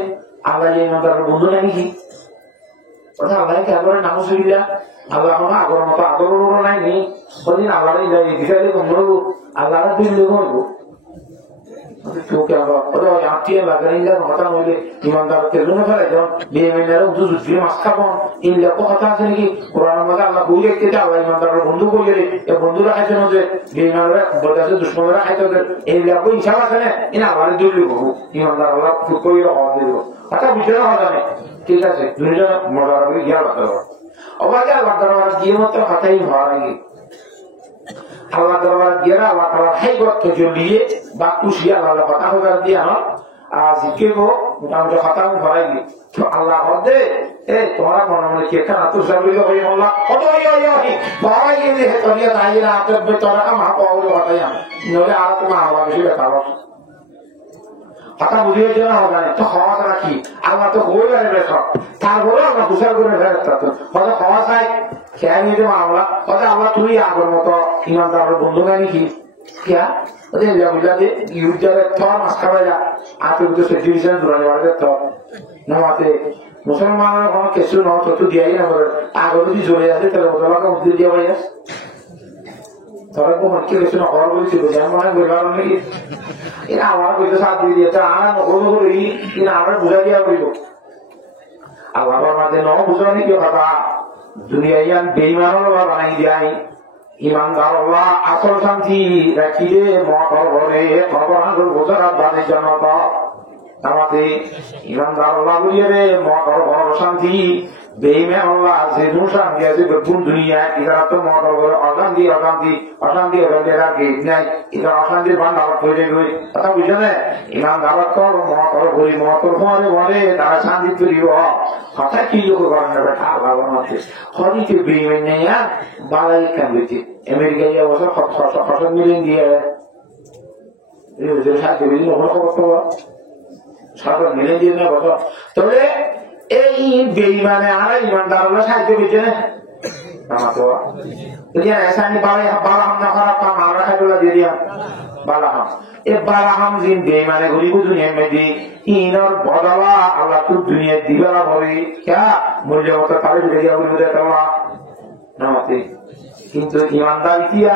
আল্লাহ যে আমাদের বন্ধু নাকি কথা আল্লাহকে আদরের নাম সুবিধা আল্লাহ আমার আগর মতো আদরও নাই নি ওদিন আল্লাহ দিশালে কমরবো আল্লাহ দিন করবো তোকে আবার আত্মীয় লাগাই হতা হইলে ইমানদার তেল ফেলে যখন বিয়ে মেয়েরা উঁচু জুটি মাছ খাবো এইরকম কথা আছে নাকি কোরআন মধ্যে আল্লাহ বই দেখতে আল্লাহ ইমানদার বন্ধু বলে রে বন্ধুরা খাইছে না যে বিয়ে মেয়েরা বলতে দুশ্মনরা খাইতে এইরকম ইচ্ছা আছে না এনে আবার দুর্লি করবো ইমানদার আল্লাহ ফুট করে হওয়া দিয়ে দেবো কথা বুঝতে হওয়া জানে ঠিক আছে দুজন মজার করে গিয়া বাঁচতে পারবো অবাকে আল্লাহ দরবার গিয়ে মতো কথাই হওয়ার আগে আল্লাহ দরবার গিয়ে আল্লাহ তালা হাই গর্ত জ্বলিয়ে বা খুশি আল্লাহ কথা হবার দিয়ে আমার জিজ্ঞেস মোটামুটি কথা ভরাই দিই তো আল্লাহ দে এ তোমার মনে মনে কি একটা তুই সাবলি হই আল্লাহ কত ভরাই গেলে তরিয়া নাই না আপনি তোরা মা পাওয়ার কথাই নলে আর তোমার আবার বেশি ব্যাপার কথা বুঝিয়ে দেওয়া হবে না তো খাওয়া রাখি আল্লাহ তো হয়ে যাবে সব তারপরে আমরা তুষার করে ফেরত হয়তো খাওয়া চাই খেয়াল নিতে মামলা হয়তো আল্লাহ তুমি আগর মতো ইমানদার বন্ধু নাই নাকি কিয়া ওদের বুঝাতে ইউজারে থর মাছ খাওয়া যা আতে বুঝতে সেটি দিয়েছেন দূরানি বাড়িতে থর নামাতে মুসলমানের কোনো কিছু নয় তো দিয়াই না বলে আগর যদি জ্বলে আসে তাহলে মোটামুটি উদ্যোগ দিয়া পাই তোরা কোন কি কিছু না হওয়ার বলছিল যেমন মনে বলবার নাকি এরা আমার বইতে সাথ দিয়ে দিয়েছে আর নকল করি কিনা আমরা বুঝা দিয়া বলিব আল্লাহর মাঝে ন বুঝানি কি কথা দুনিয়া ইয়ান বেঈমান বানাই যায় ইমানদার আল্লাহ আসল শান্তি রাখিলে মকর বলে খবর বোঝার বাণী জনতা আমাদের ইমানদার আল্লাহ বলিয়ে রে মকর বড় শান্তি বেঈমান আল্লাহ যে শান্তি আছে বেগুন দুনিয়া এরা তো মকর বলে অশান্তি অশান্তি অশান্তি অশান্তি এরা গেট নাই এটা অশান্তির ভান্ডার তৈরি হয়ে কথা বুঝে না ইমানদার কর মকর বলি মকর বলে বলে তারা শান্তি তৈরি কথা কি লোক করেন না বেটা আল্লাহ বানাতে হরিকে বেঈমান নেই বালাই কান্দিতে আমেরিকায় অবশ্য ফসল মিলিয়ে দিয়ে সাথে বিভিন্ন খবর সরকার মিলে দিয়ে না বছর তবে এই বেঈমানে আর ইমানদার হলো সাহায্য করছে না বালাহাম দিন বেঈমানে ঘুরি দুনিয়া মেদি ইনর বদলা আল্লাহ তুই দুনিয়া দিবেলা বলি ক্যা মূল্যমত তাহলে বেরিয়া বলি বোঝা তোমার নামাতে কিন্তু ইমানদার ইতিয়া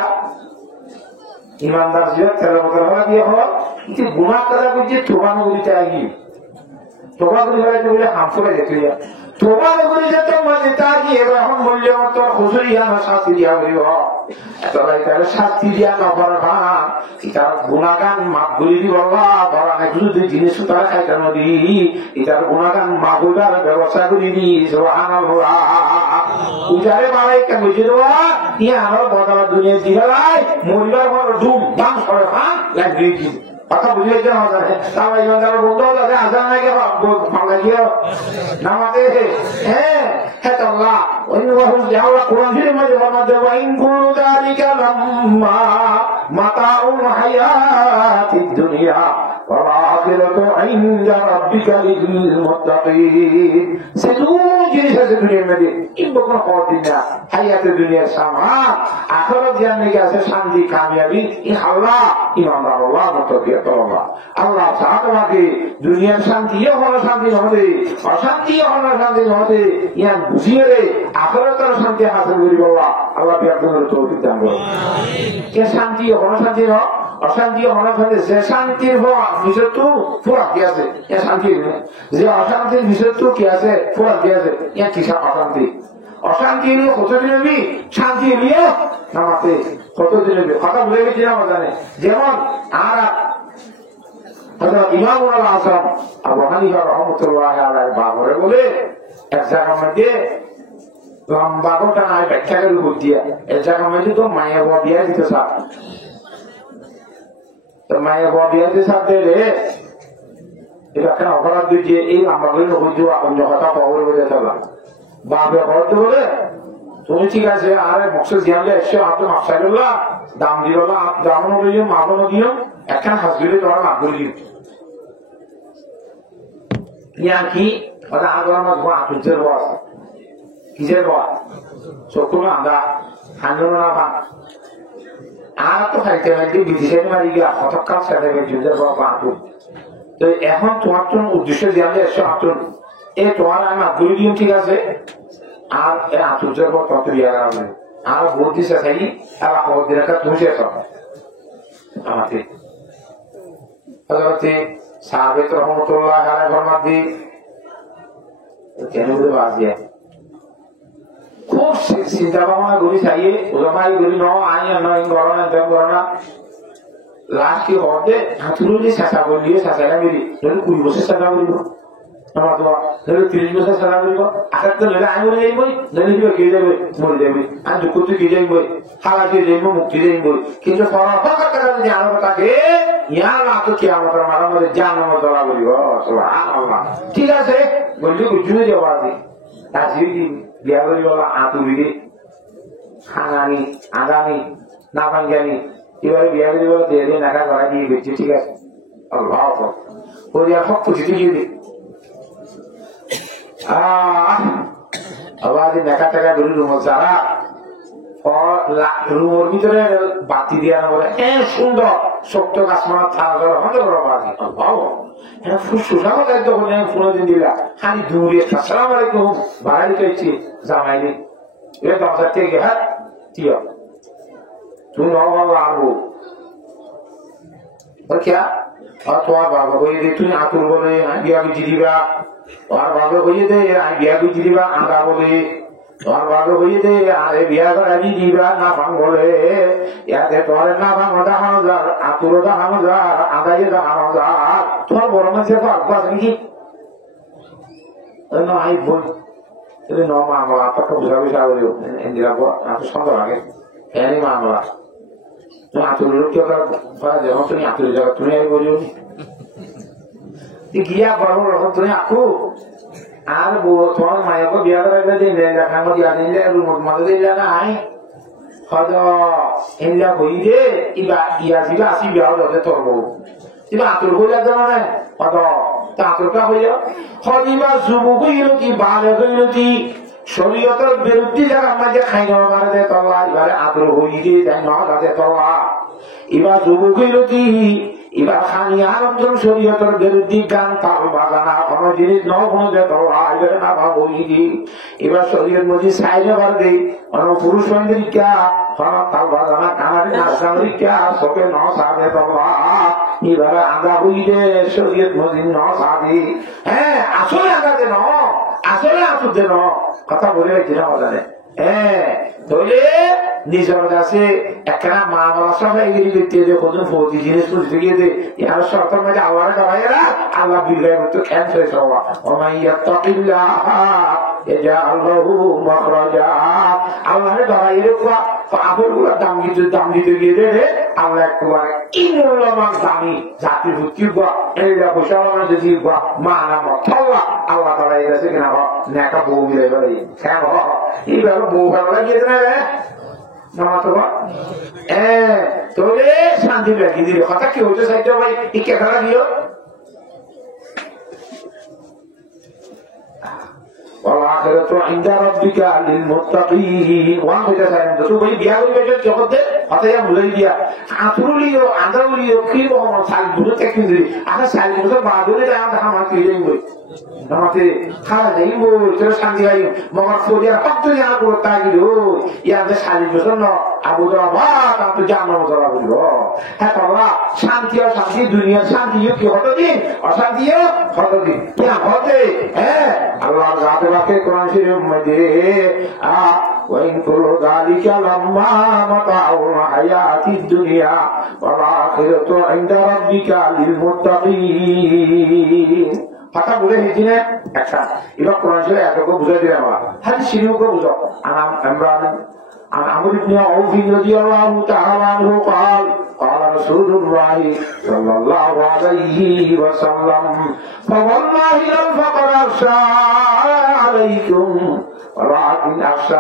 ইমানদার জিয়া তেল বদল হওয়া দিয়ে হওয়া কিন্তু গুণা করা বুঝছে তোবানো বুঝতে আগিয়ে তোবা করি হলে বলে হামফলে যেতে তোবানো করি যেত মানে তা গিয়ে এখন মূল্য মতো হুজুরি আনা শাস্তি দিয়া বলিব তবে তাহলে শাস্তি দিয়া নকর ভান এটার গুণাগান মাপ গুলি দিব বলা কিছু দুই জিনিস তারা খাইতে নদী এটার গুণাগান মাপ হইবার ব্যবস্থা করি দি উজারে বাড়াই কেন বুঝে দেওয়া ইয়ে আমার বদলা দুনিয়া দিবেলাই মরিবার বড় ধুম দাম করে ভান লাগিয়ে দিন কথা বুঝে তাহলে বন্ধু তাদের আসার নাকি ফাঁকা দিয়ে নামাতে হ্যাঁ হ্যাঁ আল্লাহ কোরআন শরীফের মধ্যে ফরমাতে ওয়াইন কুল্লু যালিকা লাম্মা মাতাউল হায়াতিদ দুনিয়া ওয়াল আখিরাতু ইনদা রাব্বিকা লিল মুত্তাকিন সেদু জিনিস আছে দুনিয়ার মধ্যে ইনবো কোন খবর দিন না হায়াতে দুনিয়ার সামান আখিরাত জানলে কি আছে শান্তি কামিয়াবি ইনশাআল্লাহ ইমানদার আল্লাহ মুত্তাকিন আল্লাহ তোমাকে দুনিয়ার শান্তি হলো শান্তি হবে অশান্তি হলো শান্তি হবে ইয়ান বুঝিয়ে রে আখিরাতের শান্তি হাসিল করি বাবা আল্লাহ আপনাদের তৌফিক দান করুন কে শান্তি হলো শান্তি ন অশান্তি হলো শান্তি যে শান্তির বিষয় তো পুরা কি আছে এ শান্তি যে অশান্তির বিষয় তো কি আছে পুরা কি আছে ইয়া কিসা অশান্তি অশান্তি নিয়ে কতদিন হবি শান্তি নিয়ে নামাতে কতদিন হবি কথা বলে গেছি না জানে যেমন আর ইমামুল আজম আবু হানিফা রাহমাতুল্লাহি আলাইহি বাবরে বলে এক জায়গার মধ্যে লম্বা গোটা নাই ব্যাখ্যা করে বুঝিয়া এক জায়গার মধ্যে তো মায়া বদিয়া দিতে সাপ তো মায়া বদিয়া দিতে সাপ রে এটা কেন অপরাধ দিয়ে এই লম্বা করে বুঝিও অন্য কথা খবর বলে চলা বাপে বলতে বলে তুমি ঠিক আছে আরে মকসদ দিয়ালে এসে আপনি মাসাইল্লাহ দাম দিল না দাম দিও মাপনো দিও একখান হাসবিলে তোমার মাপ করে দিও কি আদর আমার আতুর্যের বস কিসের বস চক্ষু আমরা হান্ডন না পান আর তো খাইতে খাইতে বিদেশের মারি গিয়া কতক্ষণ সাথে যুদ্ধের বস আতুর তো এখন তোমার তো উদ্দেশ্য দিয়ালে এসে আতুর এ তোমার আমি মাপ করে দিও ঠিক আছে আর এ আতুর্যের বস তত দিয়া গেল আর ভোট দিছে খাই আর খবর দিন একটা তুমি শেষ আমাকে হযরতে সাহাবেত রহমাতুল্লাহ আলাইহি ফরমাতে কেন বলে বাজিয়া খুব চিন্তা ভাবনা করি চাইয়ে ওলামাই করি ন আই নয় গরনা দেব গরনা লাস্ট কি হতে হাতুরুলি চেষ্টা করলিয়ে চেষ্টা করি ধরুন 20 বছর চেষ্টা করিব আমার তো ধরুন 30 বছর চেষ্টা করিব আঘাত তো ধরে আমি বলে যাইবই ধরে দিব কে যাবে মরে যাবে আর দুঃখ তো কে যাইবই হালাতে যাইব মুক্তি যাইব কিন্তু ফরফা কথা যদি আমার তাকে ইয়া না তো কি আমার মারামারি জানাম দলা বলিব সুবহানাল্লাহ ঠিক আছে বললি বুঝুনে যাওয়াতে আজি বিয়া করিব আতুবিরে খানানি আগানি না ভাঙ্গানি এবারে বিয়া করিব দেরে নাকা করা দিয়ে বেঁচে ঠিক আছে আল্লাহ ওই আর সব কিছু দিয়ে দিই আবার নেকা টাকা ধরি রুম যারা রুমের ভিতরে বাতি দিয়া না বলে সুন্দর শক্ত গাছমার থাকা হতে বড় বাতি এটা ফুসফুসা কথা যখন ফোন দিন দিলা খালি দূরে আসসালাম আলাইকুম ভাড়া দিতে ইচ্ছি জামাইনি এটা দরজা থেকে হ্যাঁ টিয়া তুমি বাবা আরবো क्या তোমার বাবা কই দে তুই আতুর বলে বিয়া বুঝি দিবা, তোমার বাবা কই দে বিয়া বুঝি দিবা আঁকা বলে, তোমার বাবা কই দে আরে বিয়া করাবি দিবা না ভাঙ বলে, ইয়াতে তোমার না ভাঙো দেখানো যার, আতুরও দেখানো যার, আঁকাইয়ে দেখানো যার, তোমার বড় মানুষের আছে নাকি? আই বল ন মামলা আপনাকে বুঝা বুঝা করিও ইন্দিরা সুন্দর লাগে এনি মামলা তুমি আতুরের কেউ যখন তুমি আতুরের জায়গা তুমি আই বলিও গিয়া বড় রকম তুমি আকু আর তোমার মায়াকে বিয়া করাইবে দিলে দেখানো দিয়া দিলে রুমত মাঝে দিলে না আই হয়তো এনলা বই দে ইবা ইয়া জিবা আসি বিয়া হতে তোর বউ ইবা আতুর কইলা জানা না হয়তো আতুরটা হইয়া হইবা যুবক হইল কি বালে হইল কি শরীয়তের বিরুদ্ধে যারা মাঝে খাই নেওয়া মারে তলা এবারে আতুর হই দিয়ে দেয় না তাদের তলা এবার যুবক হইল কি এবার খানি আনন্দন শরীয়তের বিরুদ্ধে গান তাল বাজানা কোনো জিনিস ন কোনো যে তলা এবারে না ভাব হই দি এবার শরীরের মধ্যে সাইডে বার দেই কোনো পুরুষ মন্দিরিকা তাল বাজানা কানারি নাচা চোখে ন সাবে তলা এবারে আদা হইলে শরীর মধ্যে ন সাবি হ্যাঁ আসলে আদাতে ন আসলে আতুর দেন কথা বলে রাখছি না বাজারে হ্যাঁ তাহলে নিজের কাছে একটা মামলা সব এগিয়ে দিতে যে কত ফৌজি জিনিস বুঝতে গিয়ে যে ইয়ার সরকার মাঝে আল্লাহ দাঁড়াইরা আল্লাহ বিল্লাহ মতো ক্যান্সার সবা ওমাইয়া তাকিল্লাহ ইয়াজআলহু মাখরাজা আল্লাহ দাঁড়াইরে কোয়া পাগলগুলো দাম দিতে গিয়ে রে আল্লাহ একবার ইমুল্লামান দামি জাতি ভুতি গা এইটা বসানো যদি গা মানা মতলা আল্লাহ তাআলা এসে কিনা নেকা বউ মিলে বলে হ্যাঁ এইবার বউ ভালো লাগিয়ে না রে তোলে শান্তি লাগিয়ে দিল কথা কি হচ্ছে সাইড ভাই কে খেলা দিও والآخرة عند ربك للمتقين وان كذا سايم تو بھائی بیا ہوئی بیٹے جگت دے ہتیا بھول دیا آتھرولیو آندرولیو کیو ہم سال دور تک نہیں اگر سال دور بعد نے جہاں ہم کی جائیں گے نماتے کھا نہیں وہ تیرے شانتی آئی مگر فوجیا پک تو یہاں کو تا گیو یا دے سال دور نہ ابو ذر بات تو جانو ذرا بولو ہے تو শান্তি আর শান্তি দুনিয়ার শান্তি কি হতো দিন অশান্তি হতো দিন क्या होते हैं अल्लाह जाते वाके कुरान शरीफ में وإن كل ذلك لما متاع الحياة الدنيا والآخرة عند ربك للمتقين কথা বলে দিচ্ছি না একটা এবার কোরআন শরীফ এতকে বুঝাই দিলাম আমরা হাদিস শরীফকে বুঝাও عن عمرو بن عوف رضي الله تعالى عنه قال قال رسول الله صلى الله عليه وسلم فوالله لو فقد أخشى عليكم ولكن أخشى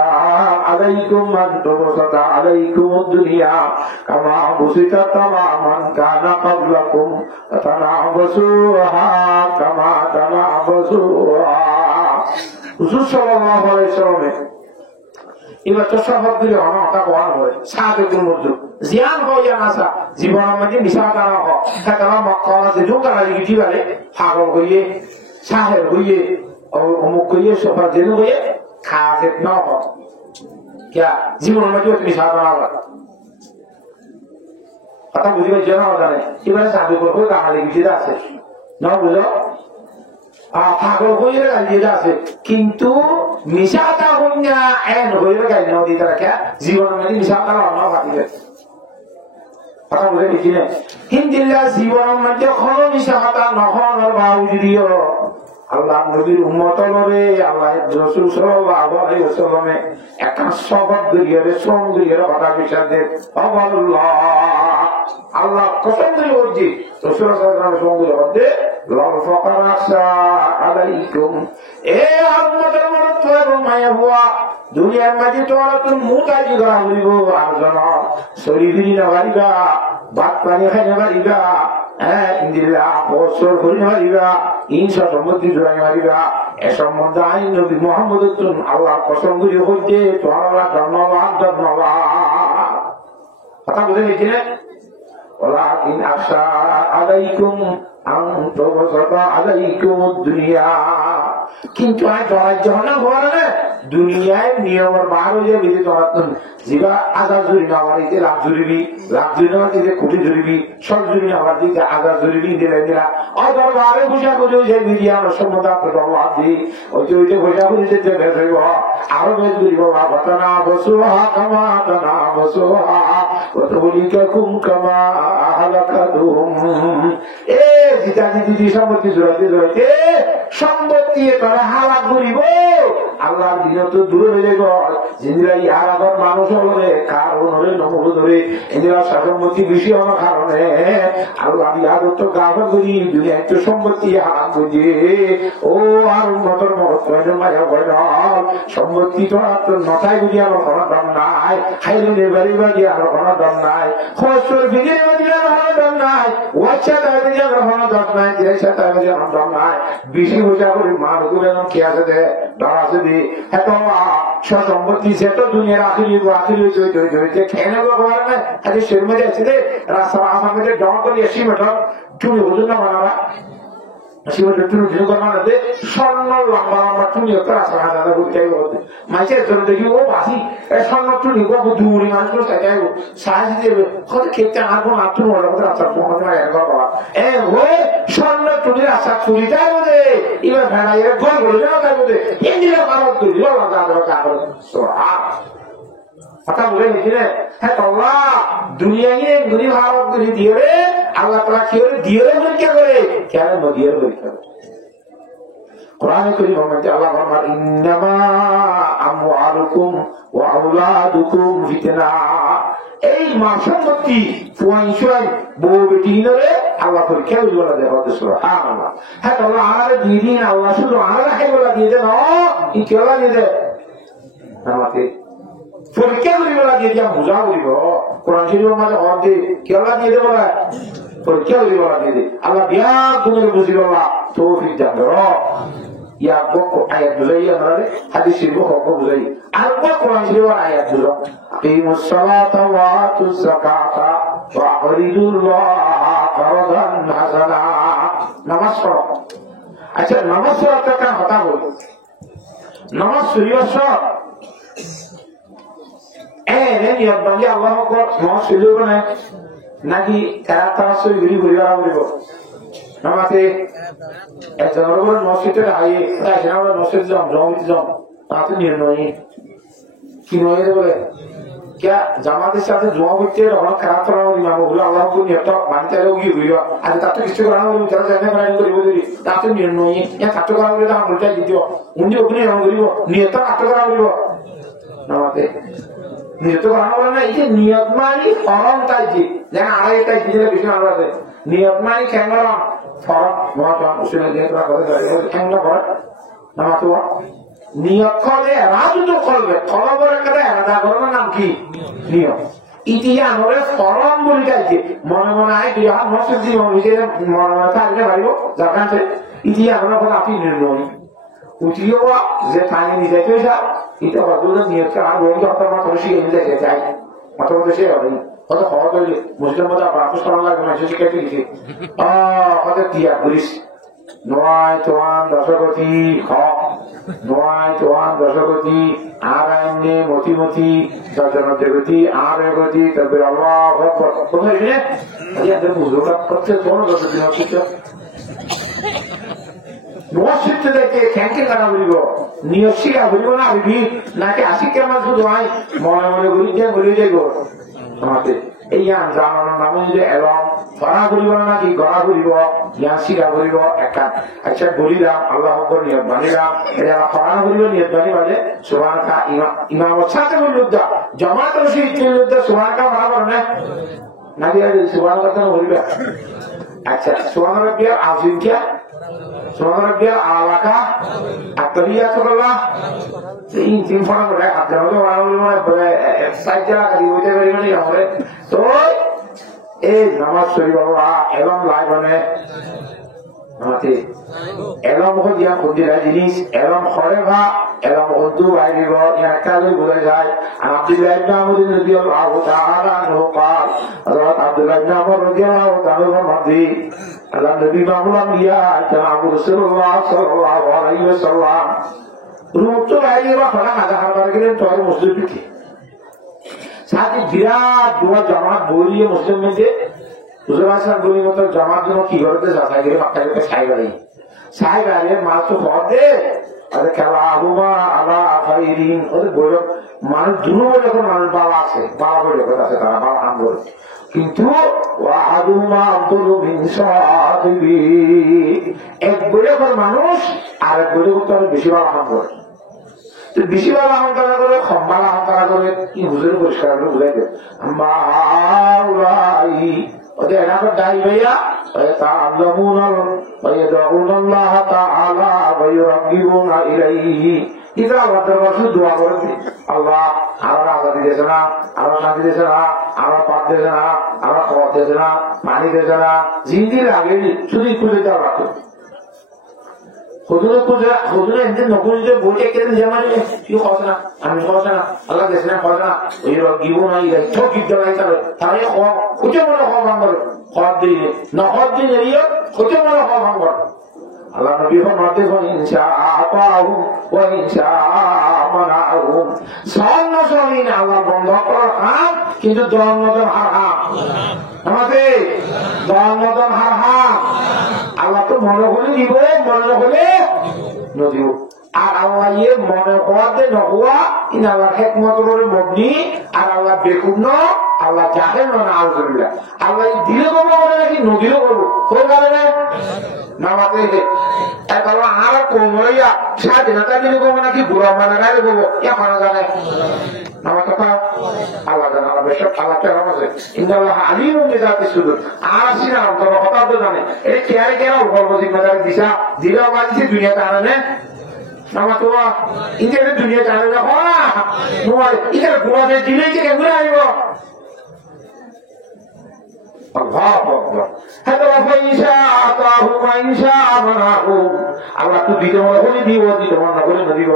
عليكم أن تبسط عليكم الدنيا كما بسطت من كان قبلكم فتنافسوها كما تنافسوها رسول صلى الله عليه وسلم এবার তো শপথ দিলে হতা কোয়ান হয় সাহায্যের মধ্যে জিয়ান হইয়া নাসা জীবনের মধ্যে মিশা দাঁড়া হোক তারা মক্কা আছে যোগালা লিখি গেলে পাগল হইয়ে সাহেব হইয়ে অমুক হইয়ে সফা জেন হইয়ে খাওয়াতে ন হোক क्या জীবনের মধ্যে মিশা দাঁড়া হয় কথা বুঝি পাইছ না জানে এবারে সাধু করবো তাহলে লিখি আছে না বুঝো পাগল হইলে গালিয়ে আছে কিন্তু মিশাটা হইয়া এন হইলে গালি না দিতে রাখা জীবনের মধ্যে মিশাটা অন্য ভাবিবে কথা বুঝে দিচ্ছি না হিন্দিল্লা জীবনের মধ্যে কোনো মিশাটা নহর বাউদিও আল্লাহ নবীর উম্মত লরে আল্লাহ রাসূল সাল্লাল্লাহু আলাইহি ওয়াসাল্লামে একটা শপথ দিয়ে শ্রম দিয়ে কথা বিষয়ে আল্লাহ আল্লাহ কসম দিয়ে বলছি রাসূল সাল্লাল্লাহু আলাইহি ওয়াসাল্লাম বলতে লাল ফাকার আশা আলাইকুম এ উম্মতের মত মায়া হুয়া দুনিয়ার মাঝে তোরা তুমি মুতাজি করা হইব আর জানা শরীর না বাড়িবা ভাত পানি খাইতে পারিবা ইন্দিরা বছর করিতে পারিবা ইনশা সম্মতি জোড়াইতে পারিবা এ সম্বন্ধে আইন নবী মুহাম্মদ আল্লাহ কসম করে হইতে তোমরা ধন্যবাদ কথা বুঝে নিচ্ছি না ولكن أخشى عليكم أن تبسط عليكم الدنيا কিন্তু আমি ধরাজ্য না ঘরে দুনিয়ায় নিয়মের বার হয়ে বেশি ধরাত্ম যেবা আজাদ জুড়ি নেওয়ার দিতে লাভ জুড়িবি লাভ জুড়ি নেওয়ার দিতে কোটি জুড়িবি সব জুড়ি নেওয়ার দিতে আজাদ জুড়িবি দিলে দিলা অদর বারে পূজা করে যে মিডিয়ার সম্মতা প্রভাব দিই ওইতে পূজা করে যেতে বেশ হইব আরো বেশ করিব ঘটনা বসুহা কামা টানা বসুহা কত বলি কুম কামা এ জিতা জিতি সম্পত্তি জোড়াইতে জোড়াইতে সম্পত্তি তারা হালাক করিব আল্লাহর দিন তো দূরে হয়ে যাব যেদিরা ইয়ার আবার মানুষ হলে কারণ হলে নমল ধরে এদিরা সম্পত্তি বেশি হওয়ার কারণে আল্লাহ ইয়ার তো গাফা করি দুনিয়ায় তো সম্পত্তি হালাক বুঝে ও আর উন্নতর মহত্ব মায়া ভয় সম্পত্তি তো আর তোর নটায় বুঝি আমার কোনো দাম নাই হাইলে বাড়ি বাড়ি আর কোনো দাম নাই খরচর ভিড়ে বাড়ি আর কোনো দাম নাই ওয়াচ্ছা দাবি আর কোনো দাম নাই দেশা দাবি আর দাম নাই বেশি বোঝা করে মার করে কে আছে দে ধর আছে দি এত সম্পত্তি সে তো দুনিয়ার আখিরি খেয়ে নেবো পারে না আজ সের মধ্যে আছে রে রাস্তা আমার মধ্যে ডন করে এসি মেটর তুমি বুঝুন না বানাবা স্বর্ণ লম্বা লম্বা টুনি রাস্তা হাজার ঘুরতে মাইসের জন্য দেখি ও বাসি স্বর্ণ টুনি দূরে মানুষগুলো সাহায্য দেবে হয়তো খেতে আনবো না টুনি রাস্তা স্বর্ণ টুনি রাস্তা চুরিটাই বোধে এবার ভেড়া এর গোল বলে তাই বোধে ইন্ডিয়া ভারত তৈরি কথা বলে নিচ্ছিলেন হ্যাঁ তল্লা দুনিয়া নিয়ে দুনি ভারত তৈরি দিয়ে রে আল্লাহ তালা কি করে দিয়ে পরীক্ষা করে কেন নদীর পরীক্ষা করে কোরআনে কারীম মধ্যে আল্লাহ ফরমান ইন্নামা আমওয়ালুকুম ওয়া আওলাদুকুম ফিতনা এই মাসম্পত্তি ফুয়াইশুয়াই বউ বেটি নিলে আল্লাহ পরীক্ষা বলা দেয় হতে সুবহানাল্লাহ হ্যাঁ আল্লাহ আরে দিন আল্লাহ শুধু আল্লাহকে বলা দিয়ে দেন ই কেলা দিয়ে দেয় আমাকে পরীক্ষা করি বলা দিয়ে দিয়া বোঝা করিব কোরআন শরীফের মাঝে অর্ধে কেলা দিয়ে দেব পরীক্ষা করি বলা দিয়ে দে আল্লাহ বিয়া তুমি বুঝি বলা তৌফিক দান করো ইয়া বক আয়াত বুঝাই আমরা হাদিস শরীফ হক বুঝাই আর বক কোরআন শরীফের আয়াত বুঝো আকিমুস সালাতা ওয়া আতুজ যাকাতা ওয়া আরিদুল্লাহ কারদান হাসানা নামাজ পড়ো আচ্ছা নামাজ পড়ার একটা কথা বল নামাজ শরীয়ত সব নিয়তবান্ধি আল্লাহ নামাজ শরীয়ত নাই নাকি তারা শরীর ঘুরি বলিব নামাতে একজনের উপর মসজিদের আইয়ে আমরা মসজিদ জমিতে জম তাতে নির্ণয় কি নয় বলে क्या জামাতের সাথে জমা করতে অনেক খারাপ করা ইমাম বলে আল্লাহ নিয়তটা মানতে গিয়ে হইল আজ তাতে কিছু করা হইল যারা জানে করিব যদি তাতে নির্ণয় ছাত্র করা হলে তার উল্টাই দিত উনি ওখানে এমন করিব নিয়তটা ছাত্র করা হইব নামাতে নিয়ত করা হলো না এই যে নিয়ত মানি ফরম তাই যে যেন আড়াইটাই দিলে বেশি আমরা নিয়ত মানি কেমন ফরম মহাজন উসুলে দিয়ে তোরা করে কেমন করে নামাতো নিয়ত করলে রাজু তো করবে খবরের কাছে আলাদা করার নাম কি নিয়ত ইতিহাস হলে ফরম বলি যাইছে মনে মনে আয় তুই আর মসজিদ দিব মনে মনে থাকলে পারিব যার কাছে ইতিহাস হলে কোনো আপনি নির্ণয় উঠিও যে পানি নিয়ে যাইতে যা এটা হয়তো নিয়ত আর বন্ধু আপনার মাথা শিখে নিয়ে যাইতে চাই মাথা মধ্যে সে হবে কত খাওয়া তৈরি মুসলিম মধ্যে আপনার করা লাগবে না শিখে লিখে কত টিয়া করিস নয় চোয়ান দশকতি নয় চোয়ান দশকতি আর এমনি মতি মতি দশজনের গতি আর গতি তবে আল্লাহ করতে কোন দশটি হচ্ছে মসজিদে দেখে ক্যাঙ্কে কাটা বলিব নিয়ত শিখা বলিব না বিধি নাকি আশি কেমন শুধু হয় মনে মনে বলি যে বলি যাইব আমাদের এই জানানোর নাম যে এবং ফরা করিব নাকি গড়া করিব জ্ঞান শিখা করিব একটা আচ্ছা বলিলাম আল্লাহ নিয়ত বানিলাম এটা ফরা করিব নিয়ত বানি বাজে সুবান কা ইমামত সাথে বললুদ্দা জমাত রসি ইচ্ছুল্লুদ্দা সুবান কা ফরা করে না নাকি সুবান কথা বলিবা আচ্ছা সুবান রব্বিয়া আজিম কিয়া সুবান রব্বিয়া আলাকা আত্মরিয়াত করল্লাহ এই তিন ফরা করে আপনার মধ্যে বলে সাইড জায়গা করি ওইটা করি মানে আমরা তো এই নামাজ শরীফ বাবা এবং লাইবনে আমাদের এলম দিয়া খুঁজিলা জিনিস এলম খরে ভা এবং উর্দু বাইরে একটা বলে যায় আব্দুল্লাহ ইবনে আমর রাদিয়াল্লাহু তাআলা আনহু قال হযরত আব্দুল্লাহ ইবনে আমর রাদিয়াল্লাহু তাআলা মধ্যে আল্লাহ নবী মাহমুদ আম্বিয়া জনাব রাসূলুল্লাহ সাল্লাল্লাহু আলাইহি ওয়াসাল্লাম রুমতো বাইরে খানা হাজার গেলেন তো মসজিদে সাথে বিরাট দুয়া জামাত বলিয়ে মুসলিমদের হুজুর হাসান বলি মতো জামাত জন্য কি করতে যাতা গিয়ে মাথা করে ছাই গাড়ি ছাই গাড়ির মাল তো খবর দে আরে খেলা আবুমা আলা আফাইরিন ওদের বড় মানুষ দুনো যখন মানুষ বাবা আছে বাবা বলে কথা আছে তারা বাবা হাম বলে কিন্তু আবুমা আব্দুল মিনসাদিবি এক বলে মানুষ আর এক বলে তার বেশি বাবা হাম বলে বেশি বাবা আহমতারা করে সম্বালা আহমতারা করে কি হুজুর পরিষ্কার করে বুঝাই দেয় ওদের এলাকার দায়ী ভাইয়া দোয়া করে আল্লাহ আমরা আজাদি দিয়েছে না আমরা শান্তি দিয়েছে না আমরা পাত দিয়েছে না আমরা খাওয়া দিয়েছে না পানি দিয়েছে না জিন্দি লাগে শুধু খুলে দেওয়া রাখো হুজুরে এমনি নকুল যে বইটা কেটে যেমন কি খসে না আমি খসে না আল্লাহ দেশে না খসে না ওই গিব না সব গিফট দেওয়াই তাহলে তাহলে খুঁজে মনে হওয়া ভাঙ করে খর দিয়ে না খর দিয়ে এড়িয়ে খুঁজে মনে হওয়া ভাঙ করে আল্লাহ নবী ফরমাতে কোন ইনশা আতাহুম ওয়া ইনশা মানাহুম সান্ন সহিন আল্লাহ বন্ধ করার হাত কিন্তু দরমদন হারাম আমাদের দরমদন হারাম আল্লাহ তো মনে হলে দিব মনে হলে নদীও আর আল্লাহ ইয়ে মনে হওয়াতে নহওয়া ইন আল্লাহ হেকমত করে মবনি আর আল্লাহ বেকুব ন আল্লাহ জানেন না আলহামদুলিল্লাহ আল্লাহ দিলে করবো বলে নাকি নদীও করবো হয়ে যাবে না নামাতে একবার আর কোমরিয়া স্বাধীনতা দিলে করবো নাকি বুড়া মানে গাড়ি করবো এখন জানে আমার কথা আল্লাহ জানে আল্লাহ বেশক আল্লাহ কেমন আছে ইন্দাল্লাহ আলিম মেজাতে শুধু আর আসি না অন্তর হঠাৎ জানে এটা কেয়ারে কেন গল্প জিম্মেদারি দিশা দিলে আমার দিচ্ছে দুনিয়াতে আনে আমার তো ইন্ডিয়াতে দুনিয়া জানে না তোমার এখানে ঘুমাতে দিলেই থেকে ঘুরে আসব আল্লাহ তো দিতে মনে করে দিব দিতে মনে করে দিব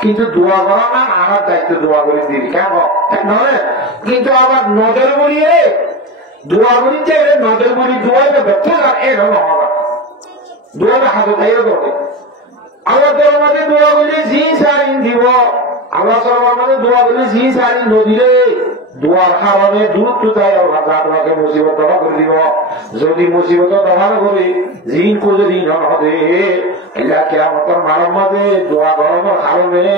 কিন্তু দোয়া করা না আমার দায়িত্ব দোয়া করে দিবি কেন নয় কিন্তু আবার নজর বলিয়ে দোয়া করি যে নজর বলি দোয়া ব্যর্থ এরকম দোয়াটা হাতে খাইয়ে দেবে আল্লাহ তোর মাঝে দোয়া করলে জি সারিন দিব আল্লাহ সবার মাঝে দোয়া করলে জি সারিন নদীরে দোয়ার কারণে দূর কোথায় আল্লাহ তোমাকে মুসিবত দফা করে দিব যদি মুসিবত দফা করি জিন কো যদি হবে এলা কিয়ামতের মানব মাঝে দোয়া করানোর কারণে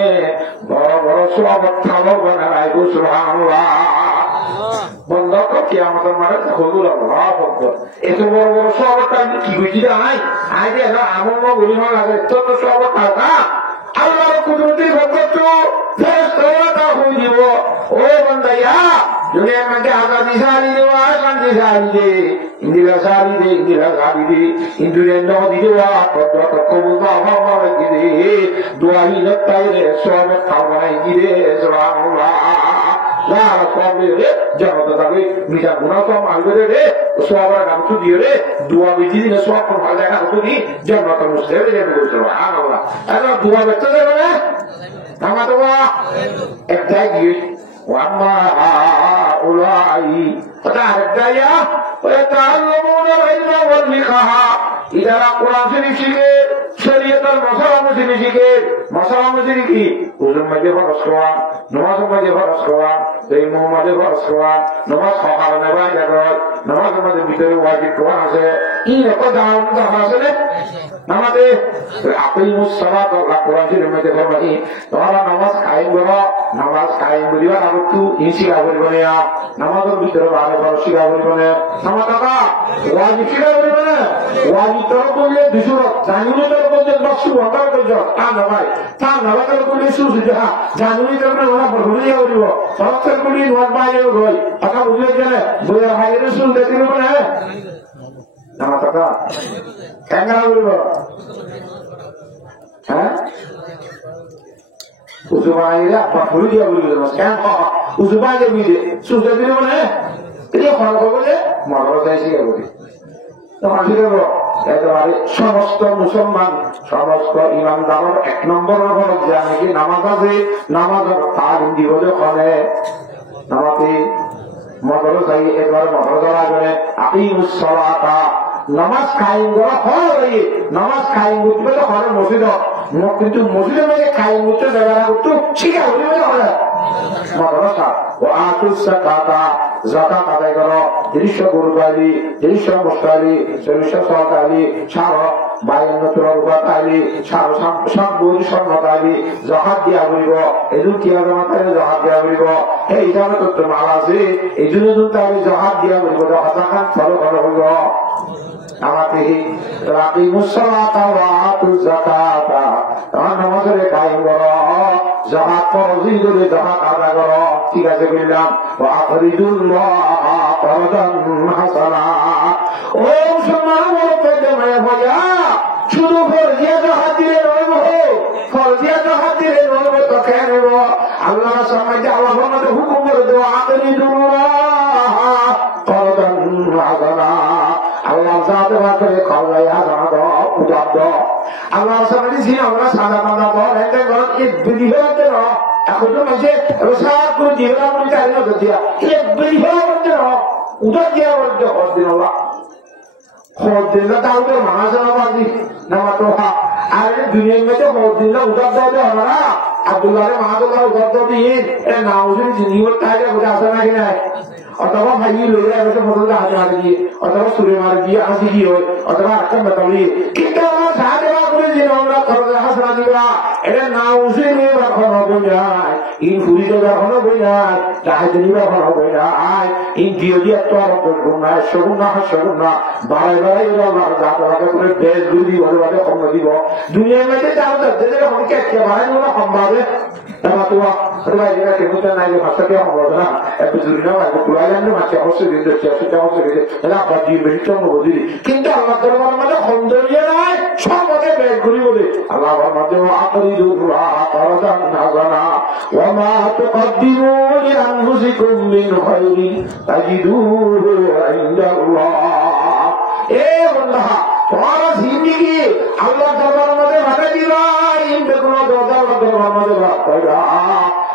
বড় বড় সব থামো বানাই সুবহানাল্লাহ বন্ধ তো কিয়ামতের মাঝে হলুল আল্লাহ এত বড় বড় সবটা কি বুঝি নাই আজ আমার বলি লাগে তো সব টাকা আল্লাহর কুদরতি ভক্ত ফেরেশতা হয়ে দিব ও বান্দায়া দুনিয়ার মধ্যে আজাদি সারি দেওয়া শান্তি সারি দে ইন্দিরা সারি দে ইন্দিরা সারি দে ইন্দুরের নদী দেওয়া পদ্মত কবুল হওয়া গিরে দোয়াহি নতাই রে সব খাওয়াই গিরে সুবহানাল্লাহ লা সবে রে জগত দাবি মিঠা গুনাহ তো মালবে রে সবার নাম তো দিয়ে রে দোয়া বিধি দিলে সব ভালো দেখা হতো নি জন্নত মুসলিম রে বলছো সুবহানাল্লাহ আর দোয়া করতে যাবে না আমার তো একটাই গিয়ে وأما هؤلاء فتحديا ويتعلمون العلم والفقه إذا القرآن شريكه شريعة المسلم شريكه مسلم شريكه وزن مجھے فرس کوا نماز مجھے فرس کوا تیمم مجھے فرس کوا نماز خواهر نبای جگل نماز مجھے بیتر واجب کوا سے این کو دعوت کا حاصل ہے نمازে আকিমুস সালাত আল্লাহ কোরআন শরীফের মধ্যে ফরমাই তোমরা নামাজ কায়েম করো নামাজ কায়েম করিবা আর একটু ইনশিরা করবে না নামাজের ভিতরে ভালো ভালো শিখা করবে না নামাজ টাকা ওয়াজিব শিখা করবে না ওয়াজিব তো বললে দুসুরত জানুনি তো বললে নকশু হতার করছো তা না ভাই তা না ভাই বললে সুসু যা জানুনি তো না ওরা বললে করিব সবচেয়ে করি নোট বাইরে গই টাকা বুঝলে জানে বইয়ের হাইরে সুল দিতে হবে না নামাজ টাকা কেন বলব হ্যাঁ উজুবাইরা বাপুরি দিয়া বলবে না কেন উজুবাইরে বিদে সুজে দিলে মানে এই খরচ বলে মরো যাইছে বলি তো আসলে একেবারে সমস্ত মুসলমান সমস্ত ইমানদারের 1 নম্বরের হল যে নাকি নামাজ আছে, নামাজের তালিম দিব ওখানে নামাতে মদর চাই একবার মদর যাওয়া করে আকিমুস সালাতা নামাজ কায়েম করা হয়। নামাজ কায়েম করতে তো ঘরে মসজিদ, কিন্তু মসজিদের মধ্যে কায়েম করতে জায়গা না করতো শিখা হতে হবে মাদ্রাসা। ও আতুস সাকাতা যাকাত আদায় করো, 300 গরু পাইলি, 300 বস্তু আইলি, 400 সওয়াত আইলি, 52 রুপাত আইলি, 7 স্বর্ণ আইলি, জাকাত দিয়া বলিব। এদিন কি জামাত আইলে জাকাত দিয়া বলিব। এই হিসাবে তো মাল আছে, এই জন্য কিন্তু আমি জাকাত দিয়া বলিব, জাকাত ফলো ফলো হইব। আমাকে রাকিমুস সালাতা ওয়া আতুজ যাকাতা, তোমার নামাজের কায়েম করো, জাকাত ফরজি করে জাকাত আদায় করো। ঠিক আছে বললাম। ওয়া আখরিজুল্লাহ করদান হাসানা। ও মুসলমান বলতে মায়া ভাইয়া, শুধু ফরজিয়া জাকাত দিলে নইব, ফরজিয়া জাকাত দিলে নইব তো কেন নেব? আল্লাহ সমাজে আল্লাহ আমাদের হুকুম করে দেওয়া আখরিজুল্লাহ করদান হাসানা। আল্লাহ সাথে করে খাওয়াই হাসানা দাও, উদার দাও। আল্লাহ সাথে ছিল আমরা সাদা কাদা দাও, এতে ঘর এক বিধি হতে না। এখন তো মাঝে রসাদ করে দিয়ে আপনি চাই না দিয়া এক বিধি হতে না, উদার দিয়া বলতে হদিন আল্লাহ হদিন না তাহলে মানুষ নামাজি নামা তো আর দুনিয়ার মধ্যে হদিন না উদার দেওয়া আমরা আব্দুল্লাহ মাহাদুল্লাহ উদার দিয়ে নাউজুল জিন্দি করতে হয় বলে আসে নাকি নাই? অথবা ভাই লইয়া গেছে ফসলটা হাতে মারে দিয়ে, অথবা সুরে মারে দিয়ে হাসি কি হয়, অথবা একটা মেতাবলি। কিন্তু আমার সাহায্য করে যে আমরা খরচে হাসনা দিবা, এটা না উঠে নিয়ে এখন হবে যায়, ইন ফুরিতে এখনো বই যায়, চাহিদা নিবে এখন হবে যায়, ইন দিয়ে দিয়ে তো আর করবো না, সগুন না সগুন না বাড়াই বাড়াই যাতে করে দেশ দুই ভালো ভাবে কম দিব। দুনিয়ার মধ্যে যাও যাচ্ছে অনেকে একে বাড়াই দিব না কম পাবে। নাই যে ভাষাকে সম্ভব না এত জরুরি না পুরাই জানলে মাকে অবশ্যই দিতে সেটা অবশ্যই দিতে আবার দিয়ে বেশি বুঝি। কিন্তু আল্লাহ তোমার মাঝে সৌন্দর্য নাই, সব মধ্যে বেশ ঘুরি বলে আল্লাহ আমার মাঝে وما تقدموا لأنفسكم من خير تجدوه عند الله। এ বন্ধা তোমার জিন্দিগি আল্লাহ তোমার মধ্যে ভাবে দিবা, ইনতে কোনো দরজা তোমার মধ্যে ভাগ পাইবা।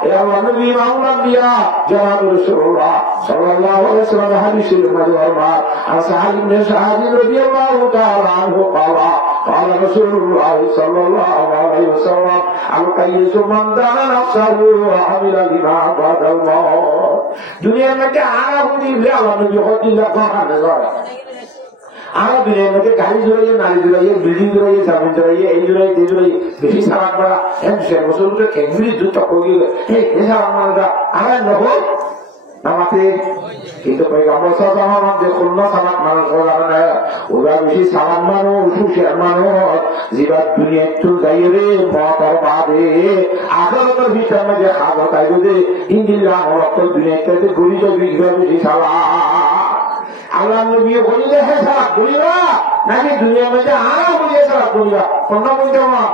এ আল্লাহ নবী মাওলানা দিয়া জনাব রাসূলুল্লাহ সাল্লাল্লাহু আলাইহি ওয়াসাল্লাম হাদিসের মধ্যে ফরমান আর সাহাবী নে সাহাবী রাদিয়াল্লাহু তাআলা আনহু قال قال رسول الله صلى الله عليه وسلم القيس من دان نفسه وعمل لما بعد الموت। দুনিয়ার মধ্যে আরাম দিলে আল্লাহ নবী হদিল্লাহ কখানে যায় আর দুনিয়ার মধ্যে গাড়ি জড়াইয়ে, নারী জড়াইয়ে, বিল্ডিং জড়াইয়ে, জামিন জড়াইয়ে, এই জড়াই এই জড়াই বেশি সালাক করা সে বছর খেঙ্গুলি যুদ্ধ করি সালাক মারা আর নহল নামাতে। কিন্তু পয়গম্বর সাল্লাল্লাহু আলাইহি ওয়াসাল্লাম যে খুলনা সালাক মানুষ না, ওরা বেশি সালাক মানুষ হুশিয়ার মানুষ যেবার দুনিয়ার চুল যাইয়ে রে মতর বাদে আখেরাতের ভিতরে যে খাবো তাই যদি ইনশাআল্লাহ রক্ত দুনিয়াতে গরিব বিঘ্ন বেশি সালাক আল্লাহ নবী বলিলে হে সালাক করিবা নাকি দুনিয়ার মধ্যে আরো বলিয়ে সালাক করিবা কোনটা বলতে মা?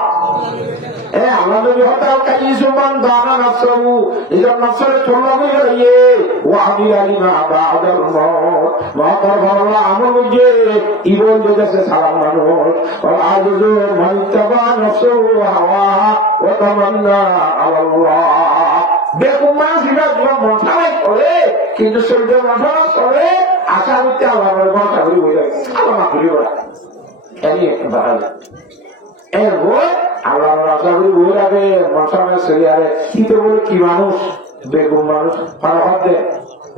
আল্লাহ নবী হঠাৎ কাজী সুমান দানা নফসহু এজন্য নফসের তোমরা বলে ইয়ে ওয়াদি আলিমা বাদাল মউত মওতের পর আমল যে ইবন যেছে সালাম মানুষ আর আজু মানতাবা নফসহু হাওয়া ওয়া তামান্না আল্লাহ। বেকুম মানুষ ইবাদত মনসাই করে কিন্তু শরীরে মাথা করে আশা করতে আল্লাহর কথা বলি বলে আল্লাহ না করি বলা এনি বাহাল এর বই আল্লাহ আশা করি বই আগে মনসামের শরীরে কিন্তু বলে কি মানুষ বেকুম মানুষ ফারাহাতে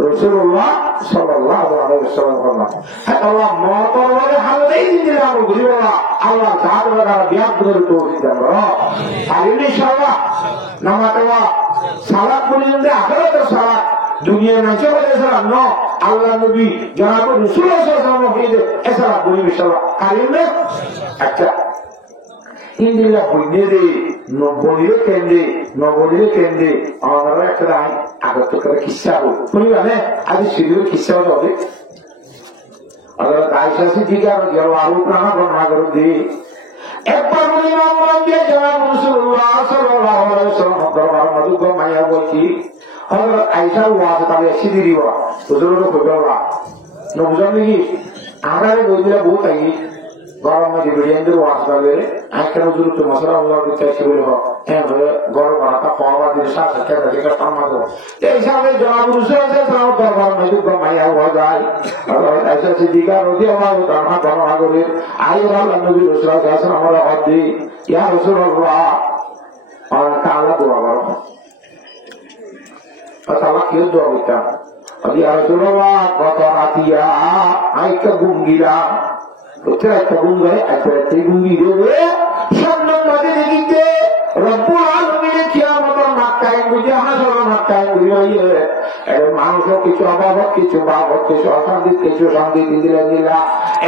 রাসূলুল্লাহ সাল্লাল্লাহু আলাইহি ওয়াসাল্লাম ফরমান আল্লাহ মওতের পরে হালতেই দিলে আমল করি বলা আল্লাহ তাআলা বিয়াদ করে তৌফিক দান করো। আর ইনশাআল্লাহ নামাতওয়া সালাত পর্যন্ত আখিরাতের সালাত দুনিয়ার নাচে বলে সালাম ন আল্লাহ নবী জনাব রাসূলুল্লাহ সাল্লাল্লাহু আলাইহি ওয়াসাল্লাম এসালাত বলি ইনশাআল্লাহ কারিম না। আচ্ছা ইন্দিলা বইনে দে নবলিও কেন্দ্রে আমরা একটা আই আগত করে কিসা বল শুনিবা না আজ সিরিয়াল কিসা হবে আল্লাহ আয়েশা সিদ্দিকা রাদিয়াল্লাহু আনহা বর্ণনা করে দি একবার ইমাম দিয়ে জনাব রাসূলুল্লাহ সাল্লাল্লাহু আলাইহি ওয়াসাল্লাম দরবার মধ্যে গো মাইয়া বলছি হযরত আয়েশা ওয়াজ তাবে সিদিরিওয়া হুজুরের কইবা নবজান কি আমারে বইলা বহুত আই গরম মধ্যে বিরিয়ানির ওয়াজ করলে একটা জরুরত মশলা আল্লাহ দিতে বলে হোক হ্যাঁ গরম করাটা খাওয়া দিলে সাথে খেতে থেকে সামনা দেবো এই হিসাবে জনাব রুসুল সাল্লাল্লাহু দরবার মধ্যে গমাইয়া হওয়া যায় আচ্ছা সিদ্দিকা রাদিয়াল্লাহু তাআলা বর্ণনা করে আইয়ুল নবী রাসূল সাল্লাল্লাহু আলাইহি ওয়াসাল্লাম আমরা হদি ইয়া রাসূলুল্লাহ আর তাআলা দোয়া করো তাআলা কি দোয়া করতে ইয়া রাসূলুল্লাহ কত রাতিয়া আইকা গুঙ্গিরা ওটা একটা গুঙ্গায় একটা গুঙ্গি দেবে সম্মান বাদে দেখিতে রব্বুল আলামিনের কিয়ামতের মাক্কায় বুঝে হাসর মাক্কায় বুঝিয়ে মানুষও কিছু অভাব কিছু ভাব কিছু অশান্তি কিছু শান্তি দিলেন দিলা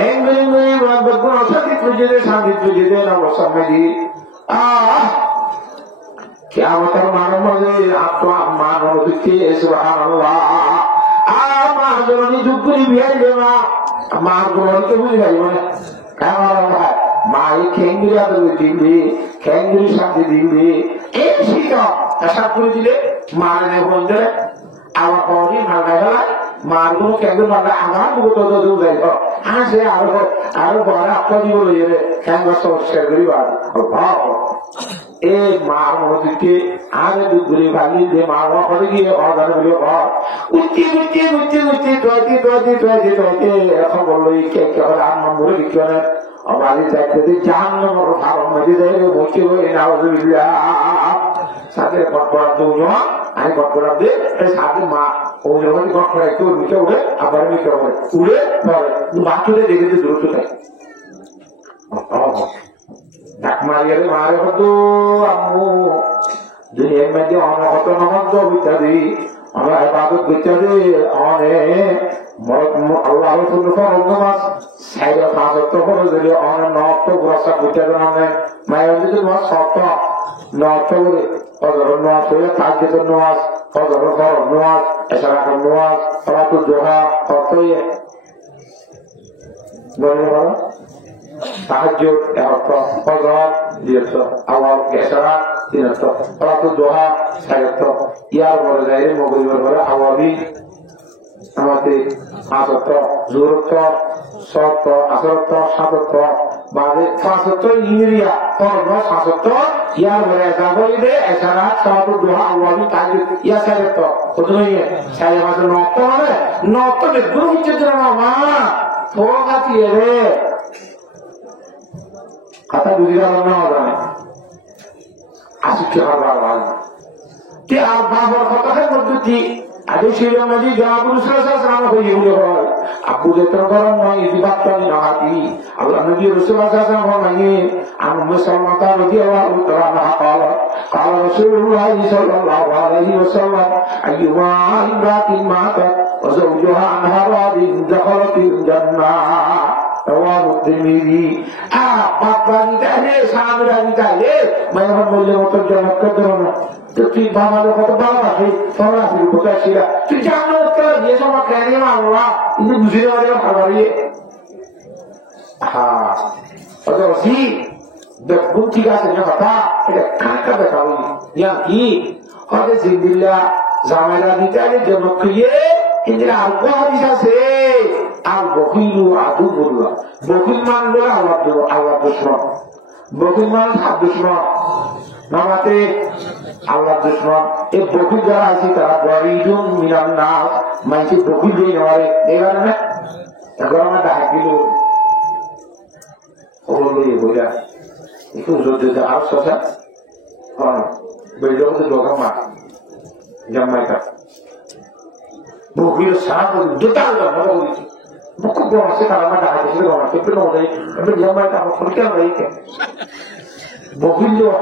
এমনি রব্বুল অশান্তি বুঝিয়ে শান্তি বুঝিয়ে না বসামেদি কিয়ামতের মানব মধ্যে আত্মা মানব দিতে সুবহানাল্লাহ আমার জন্য যুগরি বিয়ে দেনা মার গোলকে বুঝে যাই মানে মাই খেঙ্গিরি আদর দিবে খেঙ্গিরি শান্তি দিবে এই শিকা আশা করে দিলে মার বন্ধে আমার পরে ভাঙা গেলায় মার গুলো কেন্দ্র ভাঙা আমার বুকো তো যাই হাসে আরো বড় আপনার দিব লইলে খেঙ্গা সংস্কার করি এই মার মধ্যে আগে দুগুলি ভাঙি যে মা করে গিয়ে অর্ডার গুলো উঠতে উঠতে উঠতে উঠতে দোয়াতে এখন বললো কে হলে আমার মরে বিজ্ঞানের অবাধি দেখতে জান ভারত মধ্যে যাই বসে হয়ে নাওজুবিল্লাহ সাথে গটপড়া দৌড় আমি গটপড়া দিয়ে সাথে মা ও যখন গটপড়া একটু নিচে উঠে আবার নিচে উড়ে পরে বাথুরে দেখেছে দূরত্ব থাকে মারিয়ারে মারে হতো আম্মু দুনিয়ার মধ্যে অনহত নমন্ত ইত্যাদি আমরা ইবাদত করতে অনেক আল্লাহ রসুল ফরজ সাইড ফাজত ফরজ দিলে অনেক নষ্ট বর্ষা করতে অনেক মায়ের যদি তোমার সপ্ত নষ্ট করে অজর নোয়াজ হলে তাজ্জেদ নোয়াজ অজর ফরজ নোয়াজ এছাড়া নোয়াজ সলাতুল দোহা অর্থ বলে বলো তাহাজ্জুদ এত ফজর দিয়েছ আওয়াজ এছাড়া তিনত্ব সলাতুল দোহা সাইয়ত ইয়ার বলে যায় মগরিবের বলে আওয়াবি আমাদের আসত্ব জোরত্ব সত্য আসত্ব সাতত্ব বাদে শাসত্ব ইংরিয়া কর্ম শাসত্ব ইয়ার বলে এটা বলিবে এছাড়া সলাতুল দোহা আওয়াবি তাহাজ্জুদ ইয়া সাইয়ত প্রথমে সাইয়ত মানে নত্ব হবে নত্ব বেগুন হচ্ছে না মা ফোগাতি রে কথা বুঝি গেল না জানে আজকে আর বাবা কে আর বাবার কথার মধ্যে আগে ছিল নদী জাহাবুল সালাম হয়ে হয় আপু যেতে করেন নয় বিভাগটাই না হাতি আল্লাহ নবী রাসূলুল্লাহ সাল্লাল্লাহু আলাইহি আমি মুসলমান রাদিয়াল্লাহু তাআলা قال رسول الله صلى الله عليه وسلم أيما امرأة ماتت وزوجها عنها راض دخلت الجنة رواه الترمذي বাবা নিতে সামনে নিতে মায়ের বললে মতো জমা করতে না তুই বাবার কত ভালোবাসি সরাসরি কোথায় ছিল তুই জানো তো যে সময় কেন আল্লাহ কিন্তু বুঝে দেওয়া ভালো হ্যাঁ অবশ্যই দেখুন ঠিক আছে যে কথা এটা কাঁকা দেখা হই ইয়া কি হবে জিন্দিল্লা জামেলা দিতে আগে জনপ্রিয় কিন্তু আর হাদিস আছে আর বকিলু আদু বললা বকিল মান বলে আল্লাহ দুশমন বকিল মান হাত দুশমন নামাতে আল্লাহ দুশমন এই বকিল যারা আছে তারা বড়িদুন মিলান না মাইকে বকিল দিয়ে নেওয়ারে এই কারণে এখন আমরা ডাক দিল ওগুলো বোঝা একটু যদি আর শশা বেড়ে দোকান মা জামাইটা বকিল সারা দুটা মজা বলছি buku buang sekarang ada aja sih orang tapi lo dari tapi dia mereka mau pergi apa itu bogil lo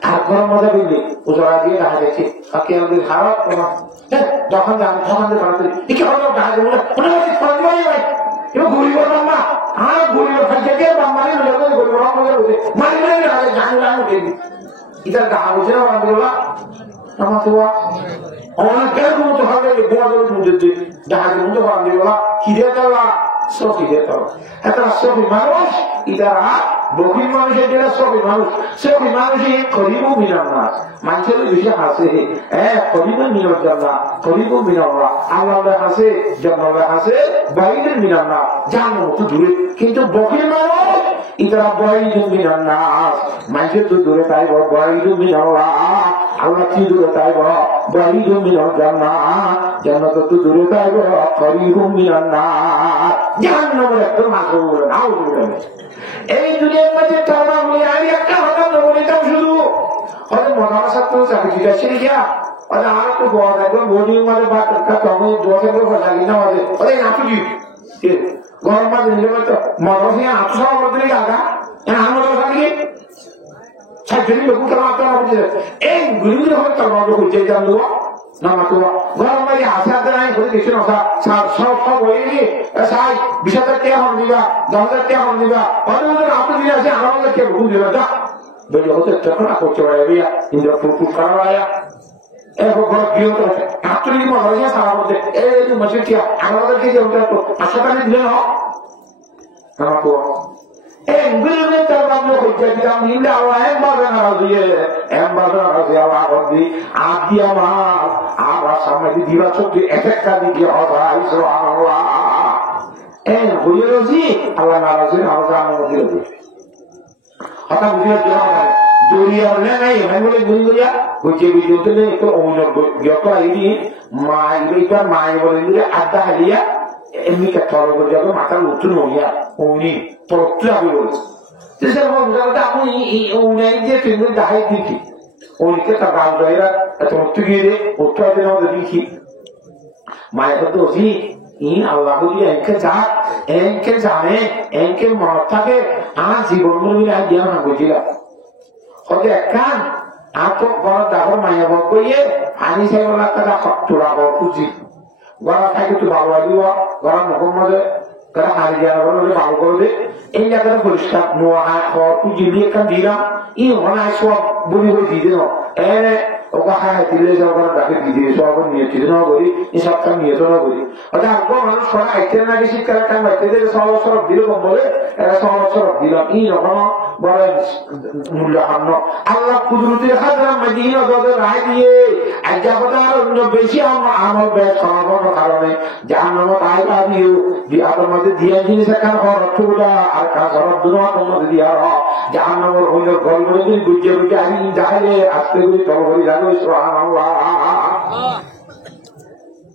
aku orang mau beli usaha dia ada sih aku yang beli harap orang jangan deh berarti ini kalau dah ada udah masih pergi aja itu gurih orang mah gurih orang kerja dia mana lo jadi gurih orang mau jadi mana ada jangan jadi kita dah harus orang dulu nama tua orang kerja mau tuh harga di bawah dulu jadi dah harus untuk orang dulu kira kira Safi যেত একটা সফি মানুষ ইতারা বকির মানুষের যেটা সফি মানুষ সফি মানুষই করিব মিলাম না মানুষের বেশি হাসে করিব মিলন জানা করিব মিলাম না আল্লাহ হাসে জন্মালে হাসে বাইরের মিলাম না জানো মতো দূরে কিন্তু বকির মানুষ ইতারা বাইরে মিলাম না মানুষের তো দূরে তাইব বাইরে মিলাম না আল্লাহ কি দূরে তাইব বাইরে মিলাম জানা জান্নাত তো দূরে তাইব করিব মিলাম না জাহান্নামের একটা মাত্র বলে নাও দূরে এই দুনিয়ার মধ্যে তারা আমি একটা কথা বলিতাম শুধু হয়তো মহাশাত চাকরি দিতে গিয়া আর একটু বড় একদম বোর্ডিং মাঝে বা কমে দোষের লাগি না ওদের আঁচুকি গরম মাঝে নিলে মহাশে আটশো মধ্যে আগা আমার থাকি সাইকেলি লোক এই গুলি হবে তার মধ্যে হচ্ছে জান দেবো না মাত্র গরম মাঝে আসে হাতে নাই করে দেখছি না সব হয়ে গিয়ে সাই 20,000 টাকা হন দিবা 10,000 টাকা হন দিবা অনেক আপনি দিলে আছে আমার মধ্যে কে ভুল দিল যা বেরিয়ে হতে তখন করতে পারে ইন্দ্র ফুল করা আয়া এখন বড় প্রিয় আছে আপনি কি মনে হয় সারা মধ্যে এই মসজিদ কি আমাদেরকে যে ওটা তো 500 টাকা দিলে না আমাকে গুলিগুলি তার বাবু হচ্ছে দিলাম নিলে আল্লাহ একবারে নারাজ দিয়ে একবারে নারাজ দিয়ে আল্লাহ করবি আদি আমার আবার সামনে দিবা চোখে এক একটা দিকে অধাই সুবহানাল্লাহ হয়ে রয়েছি আল্লাহ নারাজ হয়ে আল্লাহ আমার দিয়ে হঠাৎ বুঝে দৌড়িয়া হলে নাই আমি বলে গুলি করিয়া গুছিয়ে বুঝতে নেই তো যত আইডি মাই বলে দিলে আড্ডা হারিয়া এমনি থর করে যাবে মাথার নতুন হইয়া উনি পড়তে হবে বলছে আপনি উনি যে তুমি দাহাই দিচ্ছি উনিকে তার গান গাইরা এত উঠতে গিয়ে উঠতে হবে না দেখি মায়ের তো ইন আল্লাহ বলি একে যাক একে জানে একে মত থাকে আর জীবন মিলে আইডিয়া না বুঝিলাম হয়তো একখান আর তো বড় দাবর মায়া বইয়ে আনি সাই বলা তারা তোরা বড় খুঁজি গড়া থাকে তো ভালো লাগিব গড়া মুখের মধ্যে তারা হারি দেওয়া বলে ভালো করবে এই জায়গাটা পরিষ্কার নোয়া খুঁজি দিয়ে একখান দিলাম ই ওখানে সব বলি বই দিয়ে দিল ওকে হায় দিলে সবার ডাকে দিয়ে সব নিয়েছিল না করি এই সবটা নিয়েছ না করি অর্থাৎ আগর মানুষ সবাই আইতে না গেছি কারা টাইম আইতে দিলে সরব দিল কম বলে এরা সরব দিলাম এই রকম বলে মূল্য হান্ন আল্লাহ কুদরতের হাজার মাদিন ওদের রায় দিয়ে আজ্ঞাপতার অন্য বেশি আমল বেশ সমাপনের কারণে যার নাম আয় পাবিও বিহাতের মধ্যে দিয়ে জিনিস একখান অর্থগুলা আর কাজ সরব দুর্মার মধ্যে দিয়ে যার নামের হইল গল্প বুঝে বুঝে আমি যাইলে আজকে বুঝি তল হয়ে যাবে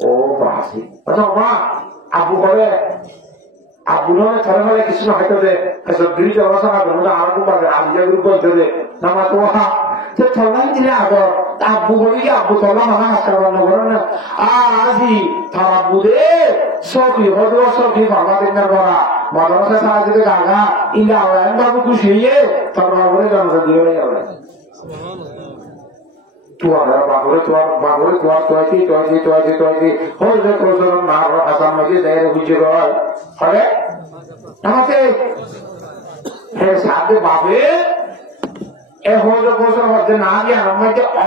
ও বাসি মা আবু বলে আবু নয় ধরে হলে কিছু না হয়তো ব্রিজ অবস্থা আরো পাবে আলিয়া গ্রুপ বলতে নামা তো থলাই দিলে আগর আব্বু বলি আব্বু তলা মানা হাসকার বন্ধ করে না আজি তার আব্বু রে সবই হতো সবই বাবা দিন করা মাদ্রাসা সাহায্যে গাগা ইলা আল্লাহ বাবু খুশি হয়ে তার বাবুরে জন্ম দিয়ে যাবে তোমার বাবুরে তোমার তোয়াইছি হলে প্রচলন না আসাম মধ্যে দেয় বুঝে গয় ফলে আমাকে সাথে বাবে এখন বছর মধ্যে না দিয়ে আমার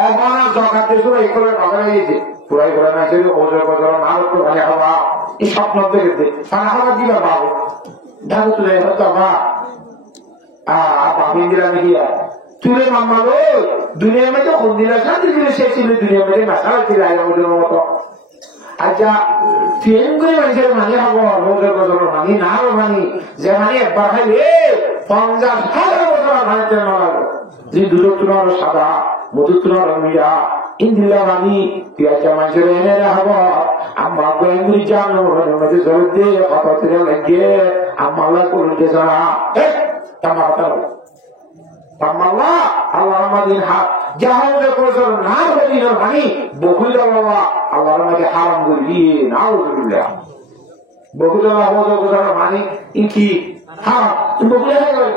অবানা জগাতে শুরু এই করে বাগানে গিয়েছে পুরাই করে না ওজোর বছর না একটু ভালো হওয়া এই স্বপ্ন দেখেছে সারা হওয়া দিবা বাবু ঢাকু তুলে বাবা বাবু ইন্দিরা মিডিয়া তুলে মাম্মা লো দুনিয়ার মধ্যে কোন দিলা শান্তি দিলে সে ছিল দুনিয়ার মধ্যে মাথা ছিল আগে মতো আচ্ছা ট্রেন করে মানুষের মানি হবো রোজের বছর মানি না মানি যে মানি একবার খাইলে 50,000 বছর মানিতে না লাগবে যে দুধের তুলার সাদা মধুর তুলার মিয়া ইন্দিলা মানি পেঁয়াজা মানুষের এনে হবো আমার বেঙ্গুলি জানো মধ্যে জল দিয়ে কত তীরে লেগে আমার করে গেছে না আমার Allah Alhamdulillah hak jahil berkotor nar beri nurani bohul Allah Allah mati haram beri naudzubillah bohul Allah berkotor mani iki haram bohul Allah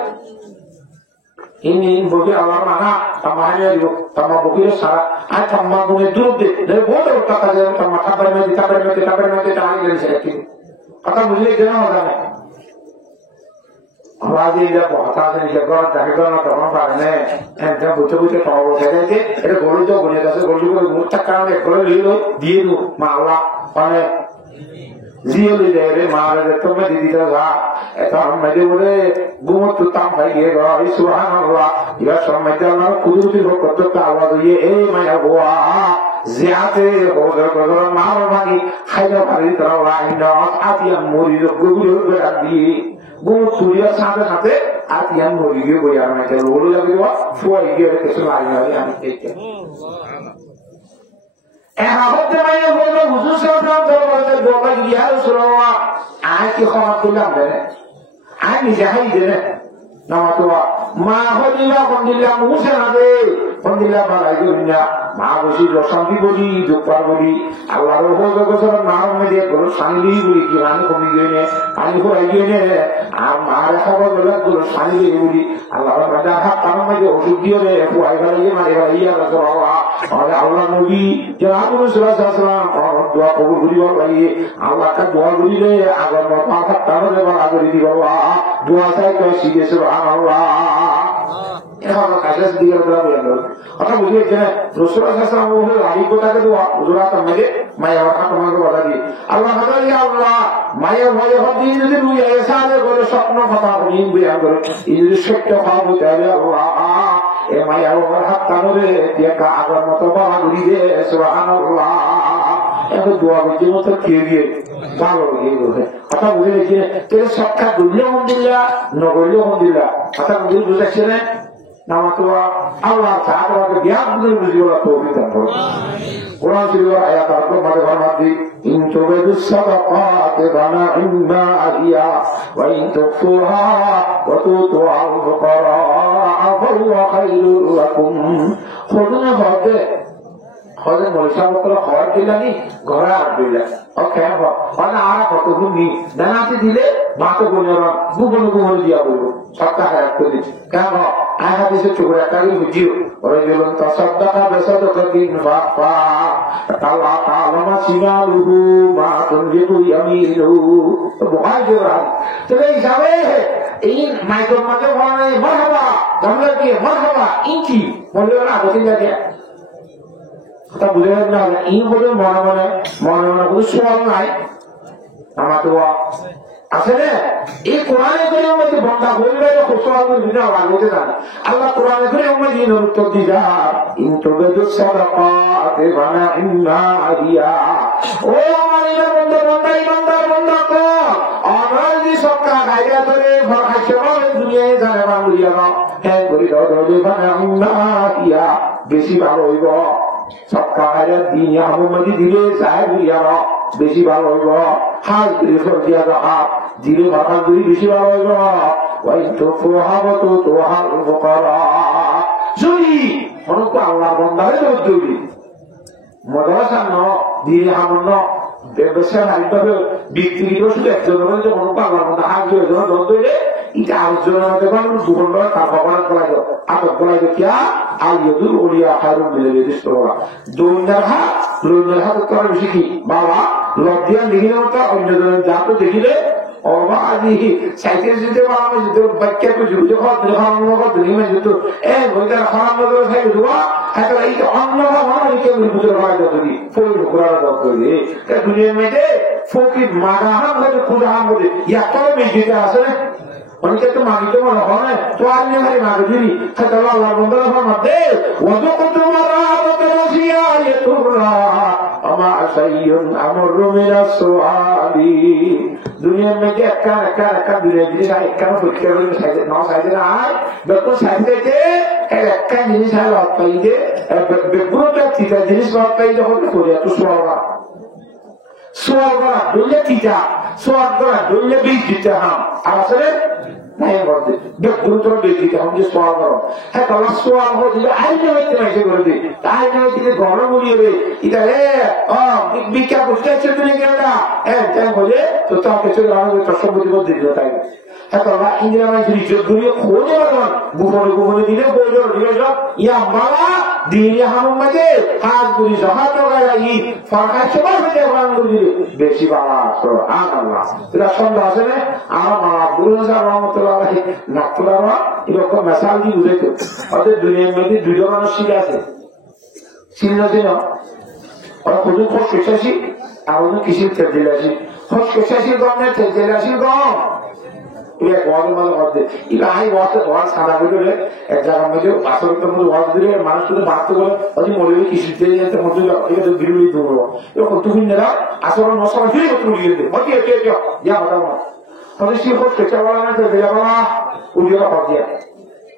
ini bohul Allah mana tamahnya itu tamah bohul sara ay tamah gune duruk de bohul kata jangan tamah kabar mati tani dari sedikit kata mujhe kena hoga na আমাদের এটা কথা আছে নিজের ঘর দেখে না তখন পারে না একদম বুঝে বুঝে খবর বসে গেছে এটা গরু তো গড়িয়ে গেছে গরু করে মুখটার কারণে করে দিয়ে দু মাল্লা মানে জিয়লি রে মারে তুমি দিদিটা যা এটা মেজে বলে গুমত তাম ভাইয়ে গই সুবহানাল্লাহ ইয়া সম্মাইতে আল্লাহ কুদরতি কত আওয়াজ দিয়ে এই মায়া গোয়া জিয়াতে ওদের গজর মার ভাগি খাইলা ভারি তারা লাইনা আতিয়া মরি গুগুলো করে দিয়ে গুমত তুলিয়া সাথে সাথে আতিয়ান মরি গিয়ে বই আর মাইতে বলে যাবে ফুয়াই গিয়ে কিছু লাইনা আমি দেখতে হতে মাইয়া বললো হুজুর সাহেব দরবারে বললেন ইয়া রাসূলুল্লাহ আয় কি ক্ষমা করলাম রে আয় নিজে হাই দে নামাতোয়া মা হদিলা বন্দিলা মুসে না দে বন্দিলা বালাই দিনা মা বসি শান্তি বলি দুপার বলি আল্লাহর হজে গোসর নাম মেরে বলো শান্তি বলি কি রানি কমি গিয়ে পানি হয়ে গিয়ে আর মার খাবার বলে বলো শান্তি বলি আল্লাহর মাঝে হাত কারণ মাঝে ওষুধ দিয়ে রে ফুয়াই বাড়িয়ে মারে বাড়িয়া রাসূলুল্লাহ আমাদের আল্লাহ নবী জনাব রাসূলুল্লাহ দোয়া কবুল করিব লাগিয়ে আল্লাহকে দোয়া করিলে আগর মত হাত কারণ এবার আগরি দিব দোয়া চাই তো শিখে সুবহানাল্লাহ এখন কাছে দিয়ে দাও কথা বুঝিয়েছে রাসূলুল্লাহ সাল্লাল্লাহু আলাইহি ওয়াসাল্লাম আলিকতাকে দোয়া হুজুরাত আমাদের মায়া কথা তোমাকে বলা দিয়ে আল্লাহ হাজার ইয়া আল্লাহ মায়া ভয় হদি যদি রুই এসালে করে স্বপ্ন কথা বলিন বিয়া করে এই যদি সত্য খাবো তাহলে আল্লাহ এ মায়া ওর হাত কানরে দেখা আগর মত বাবা ঘুরি দে সুবহানাল্লাহ এখন দোয়া করতে মতো খেয়ে দিয়ে ভালো লাগে কথা বুঝে গেছে তোর সবটা দুনিয়া মন্দিল্লা নগরীয় মন্দিল্লা কথা বুঝাচ্ছে না নামাতোয়া আল্লাহ তাআলাকে জ্ঞান বুঝে বুঝিওলা তৌফিক দান করুন কোরআন শরীফের আয়াত আছে মাঝে ফরমাতি ইন তুবিদুস সাদাকাতি ফানা'imma হিয়া ওয়া ইন তুখফুহা ওয়া তু'তুল ফুকারা ফাহুয়া খায়রুল লাকুম খুদুন হদে হদে মরিসা বকল খবর দিলানি ঘরে আর দিলা ওকে মানে আর কত ভূমি দানাতে দিলে মাকে বলেরা গুগল দিয়া বলবো সবটা হায়াত করে দিচ্ছি কেন আয় হাদিসে চোখের একটা বুঝিও রজুলুন তাসাদ্দাকা বিসাদাকাতিন ফাফা আল্লাহ তাআলা সিনালুহু মা তুনজিবু ইয়ামিনুহু তো বুখারী রাত তবে হিসাবে এই মাইকের মধ্যে বলে মারহাবা তোমরা কি মারহাবা ইনকি বলে না বলতে লাগে কথা বুঝে না এই বলে মনে মনে কোনো সওয়াল নাই আমার তো আছে না এই কোরআনে করে আমাদের বন্ধা হইলে তো সওয়াল বিনা আলোতে না আল্লাহ কোরআনে করে আমাদের উত্তর দিদা ইন তুবিদুস সাদাকাতি ফানা'imma হিয়া ও আমার ইমানদার বন্ধা কো আমরা যদি সবকা গায়রা করে ফরখাচ্ছে দুনিয়ায় জানে বাংলিয়া না হ্যাঁ করি দাও ফানা'imma হিয়া বেশি ভালো হইব সবকা গায়রা দিন আমদি দিলে যায় হইয়া বেশি ভালো হইব হাল দিয়া হাত দিলে মাথা দুই বেশি ভালো হইব ওই তো প্রভাবত তোহার উপকারা যদি অনেক আল্লাহ বন্ধারে দৌড়ি মদরাসা ন দিয়ে হামন ব্যবসা হারিভাবে বিক্রি শুধু একজনের যে কোনো আল্লাহ বন্ধা হাত দুই একজনের দল দৌড়ে এটা আলোচনার মধ্যে দুপুর বেলা তার ভগবান করা যাও আটক করা যাও কিয়া আলিয়াদুল ওলিয়া হারুন মিলে নির্দিষ্ট করা দৌড়ার হাত করা বেশি কি বাবা লজ্জিয়া দেখিলে মতো অন্যজনের জাত দেখিলে অবা আদি সাইকেল যেতে পারবে যেতে বাক্যা কিছু যখন দুনিয়া যেত এ বইটার খারাপ নজর সাইড দেওয়া হয়তো এই অন্য ভাবে কেউ বুঝতে পারে যদি ফোন করার দরকার দুনিয়ার মেয়েতে ফকির মাগা হাম হয়তো খুদা হাম বলে এত বেশি আছে না অনেকে তো মাগিতে মনে হয় তো আর নিয়ে ভাই মাগে দিবি হয়তো আল্লাহ বন্ধুরা মধ্যে ওদ কত মারা বসিয়া তোমরা আমার সাইয়ন আমর রুমিরা সোয়ালি দুনিয়ার মধ্যে একটা দুনিয়া জিনিস আর একটা পরীক্ষা করে সাইডে ন সাইডে আয় যখন সাইডে একটা জিনিস আর রদ পাই দে পুরোটা চিতা জিনিস রদ পাই যখন করে এত সোয়াল করা দইলে চিতা সোয়াল করা দইলে বীজ দিতে হাম আর আসলে নাই বলতে গুরুতর বীজ দিতে হাম যে সোয়াল করো হ্যাঁ তোমার সোয়াল হয়ে আইনে হইতে মাইসে করে দিই তাই না হইতে গরম উড়িয়ে এটা বিখ্যা করতে আছে তুমি কেনা হ্যাঁ তাই বলে তো তার পেছনে আমাদের সম্পত্তি করতে দিল তাই হ্যাঁ তোমার ইন্দিরা মাইসের ইজ্জত দূরিয়ে খোঁজে পারবেন গোপনে দিলে বইল দিলে সব ইয়া বাবা দিয়ে হামন মাঝে হাত গুলি জহাত লাগাই ফরকার সবাই হয়ে বেশি বাবা আল্লাহ এটা সন্দেহ আছে না আমার আব্দুল হাসান রহমতুল্লাহ নাকতুল্লাহ এরকম মেসাল দিয়ে বুঝাইতো ওদের দুনিয়ার মধ্যে দুজন মানুষ শিখে আছে চিহ্ন চিহ্ন ওরা খুঁজুর খুব শেষাশি আমাদের কৃষির তেল দিলে আসি খসখসাশির গম না তেল দিলে আসির গম এক ওয়াজের মাঝে ওয়াজ দেয় এটা আই ওয়াজ সাদা করে এক জায়গার মধ্যে আসরের মধ্যে ওয়াজ দিলে মানুষ শুধু বাড়তে বলে অজি মনে কৃষির তেল মধ্যে এটা তো বিরুদ্ধে দৌড়ো এরকম তুমি নেরা আসরের মশলা ফিরে তুলে দিয়ে দেয় মধ্যে কে কে ইয়া কথা না তাহলে সে খসখসা বলা না তেল দিলে বলা উড়িয়ে হওয়া দিয়ে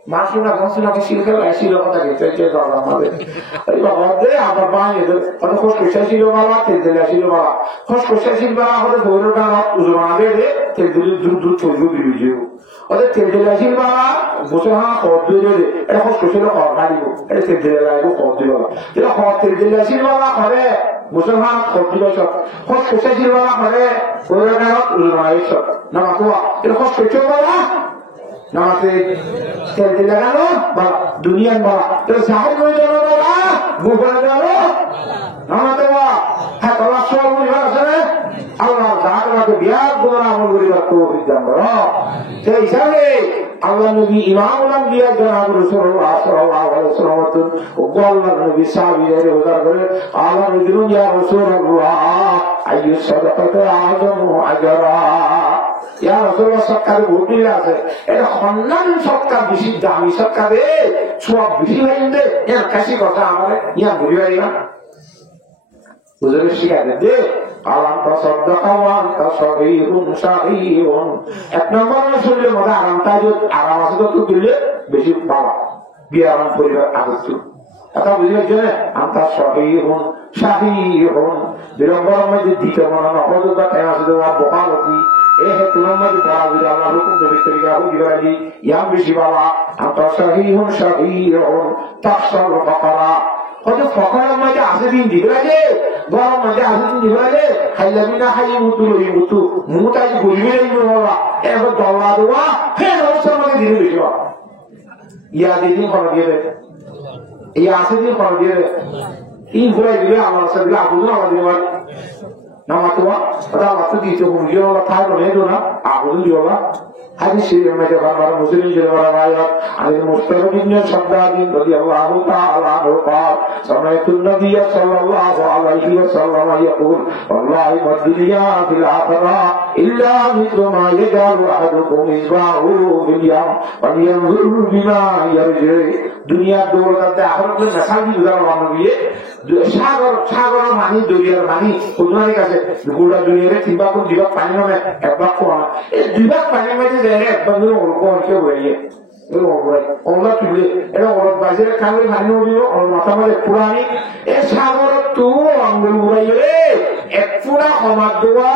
Masuna masuna kecil asilo kata gitu aja dalam hal ini. Ada apa banyak itu? Kalau khusus asilo malah, tidak asilo malah. Khusus asilo malah ada dua orang uzman ada deh, tidak dulu coba dulu. Ada tidak asilo malah, bukan kau dulu deh. Ada khusus asilo kau nari bu, ada tidak lagi kau dulu. Jadi kau tidak asilo malah ada, bukan kau dulu so. Khusus asilo malah ada, dua orang uzman itu. Nama tua, itu khusus asilo malah. Namase তেল লাগানো বা দুনিয়ার বাবা তো সাহেব হয়ে যাবে বাবা বুফার যাবে নামাতে বা হ্যাঁ বাবা সব বুঝবার আছে রে আল্লাহ জাহাকে বিয়ার গুণ আমল করিবার তৌফিক দান করো সেই হিসাবে আল্লাহ নবী ইমামুল আম্বিয়া জনাব রাসূলুল্লাহ সাল্লাল্লাহু আলাইহি ওয়াসাল্লাম ও আল্লাহ নবী সাহাবীদের উদ্ধার করে আল্লাহ নবী ইয়া রাসূলুল্লাহ আইয়ু সাদাকাতু আযমু আজরা ইয়া রাসূলুল্লাহ সরকার ভূমি আছে এটা সম্মান সরকার বেশি দামি সরকারে সব বেশি হইন্দে এর কাছে কথা আমারে ইয়া বুঝাই না বুঝলে শিখাতে দে আলাম তাসাদদাকা ওয়া আনতা সাহিহুন শাহিহুন এক নম্বর শুনলে মজা আরাম আছে তো দিলে বেশি পাওয়া বিয়ারাম পরিবার আগস্টু কথা বুঝেছেন আনতা সাহিহুন শাহিহুন দুই নম্বর মধ্যে দ্বিতীয় মনে অবদান কেন আছে তো বহালতি তোমার মধ্যে বলা বুঝে আল্লাহ হুকুম দেবে তরিকা বুঝিবালি ইয়াম বেশি বাবা আনতা সাহিহুন শাহিহুন তাকসাল বাকারা কত ফকরের মধ্যে আছে দিন দিবরাজে গরম মধ্যে আছে দিন দিবরাজে খাইলাবি না খাই মুতু মুতাই গলিবি নাই বাবা এবার দল্লা দেওয়া ফের অবসর মধ্যে দিনে বেশি বাবা ইয়া দিন করা দিয়ে দেয় এই আছে দিন করা দিয়ে দেয় এই ঘুরাই দিলে আমার সাথে দিলে আগুন আমার দিনে nama tua, pada waktu itu mungkin orang tahu mana itu na, aku tu juga. Hadis ini macam orang Muslim jadi orang ayat, ada musliminnya sabdadin dari Allah Taala berkata, sama itu Nabi Sallallahu Alaihi Wasallam yaqul, Wallahi mad dunya fil akhirah illa mithlu ma yajalu ahadukum isbahu bil yam, wa yanzuru bima yarji. Dunia daulat akhirat में नशा भी गुजार वाला भी है सागर मानी दुनिया मानी खुदना नहीं करते गुड़ा दुनिया रे तीन बार दिवाक पानी में एक बार को आना ये दिवाक पानी में जो है एक बार में उनको उनके हुए ये वो हुए उनका तुले ये और बाज़ार खाने खाने में भी और माता में पुरानी ये सागर तू अंगुल हुए ये एक पूरा हमारे दुआ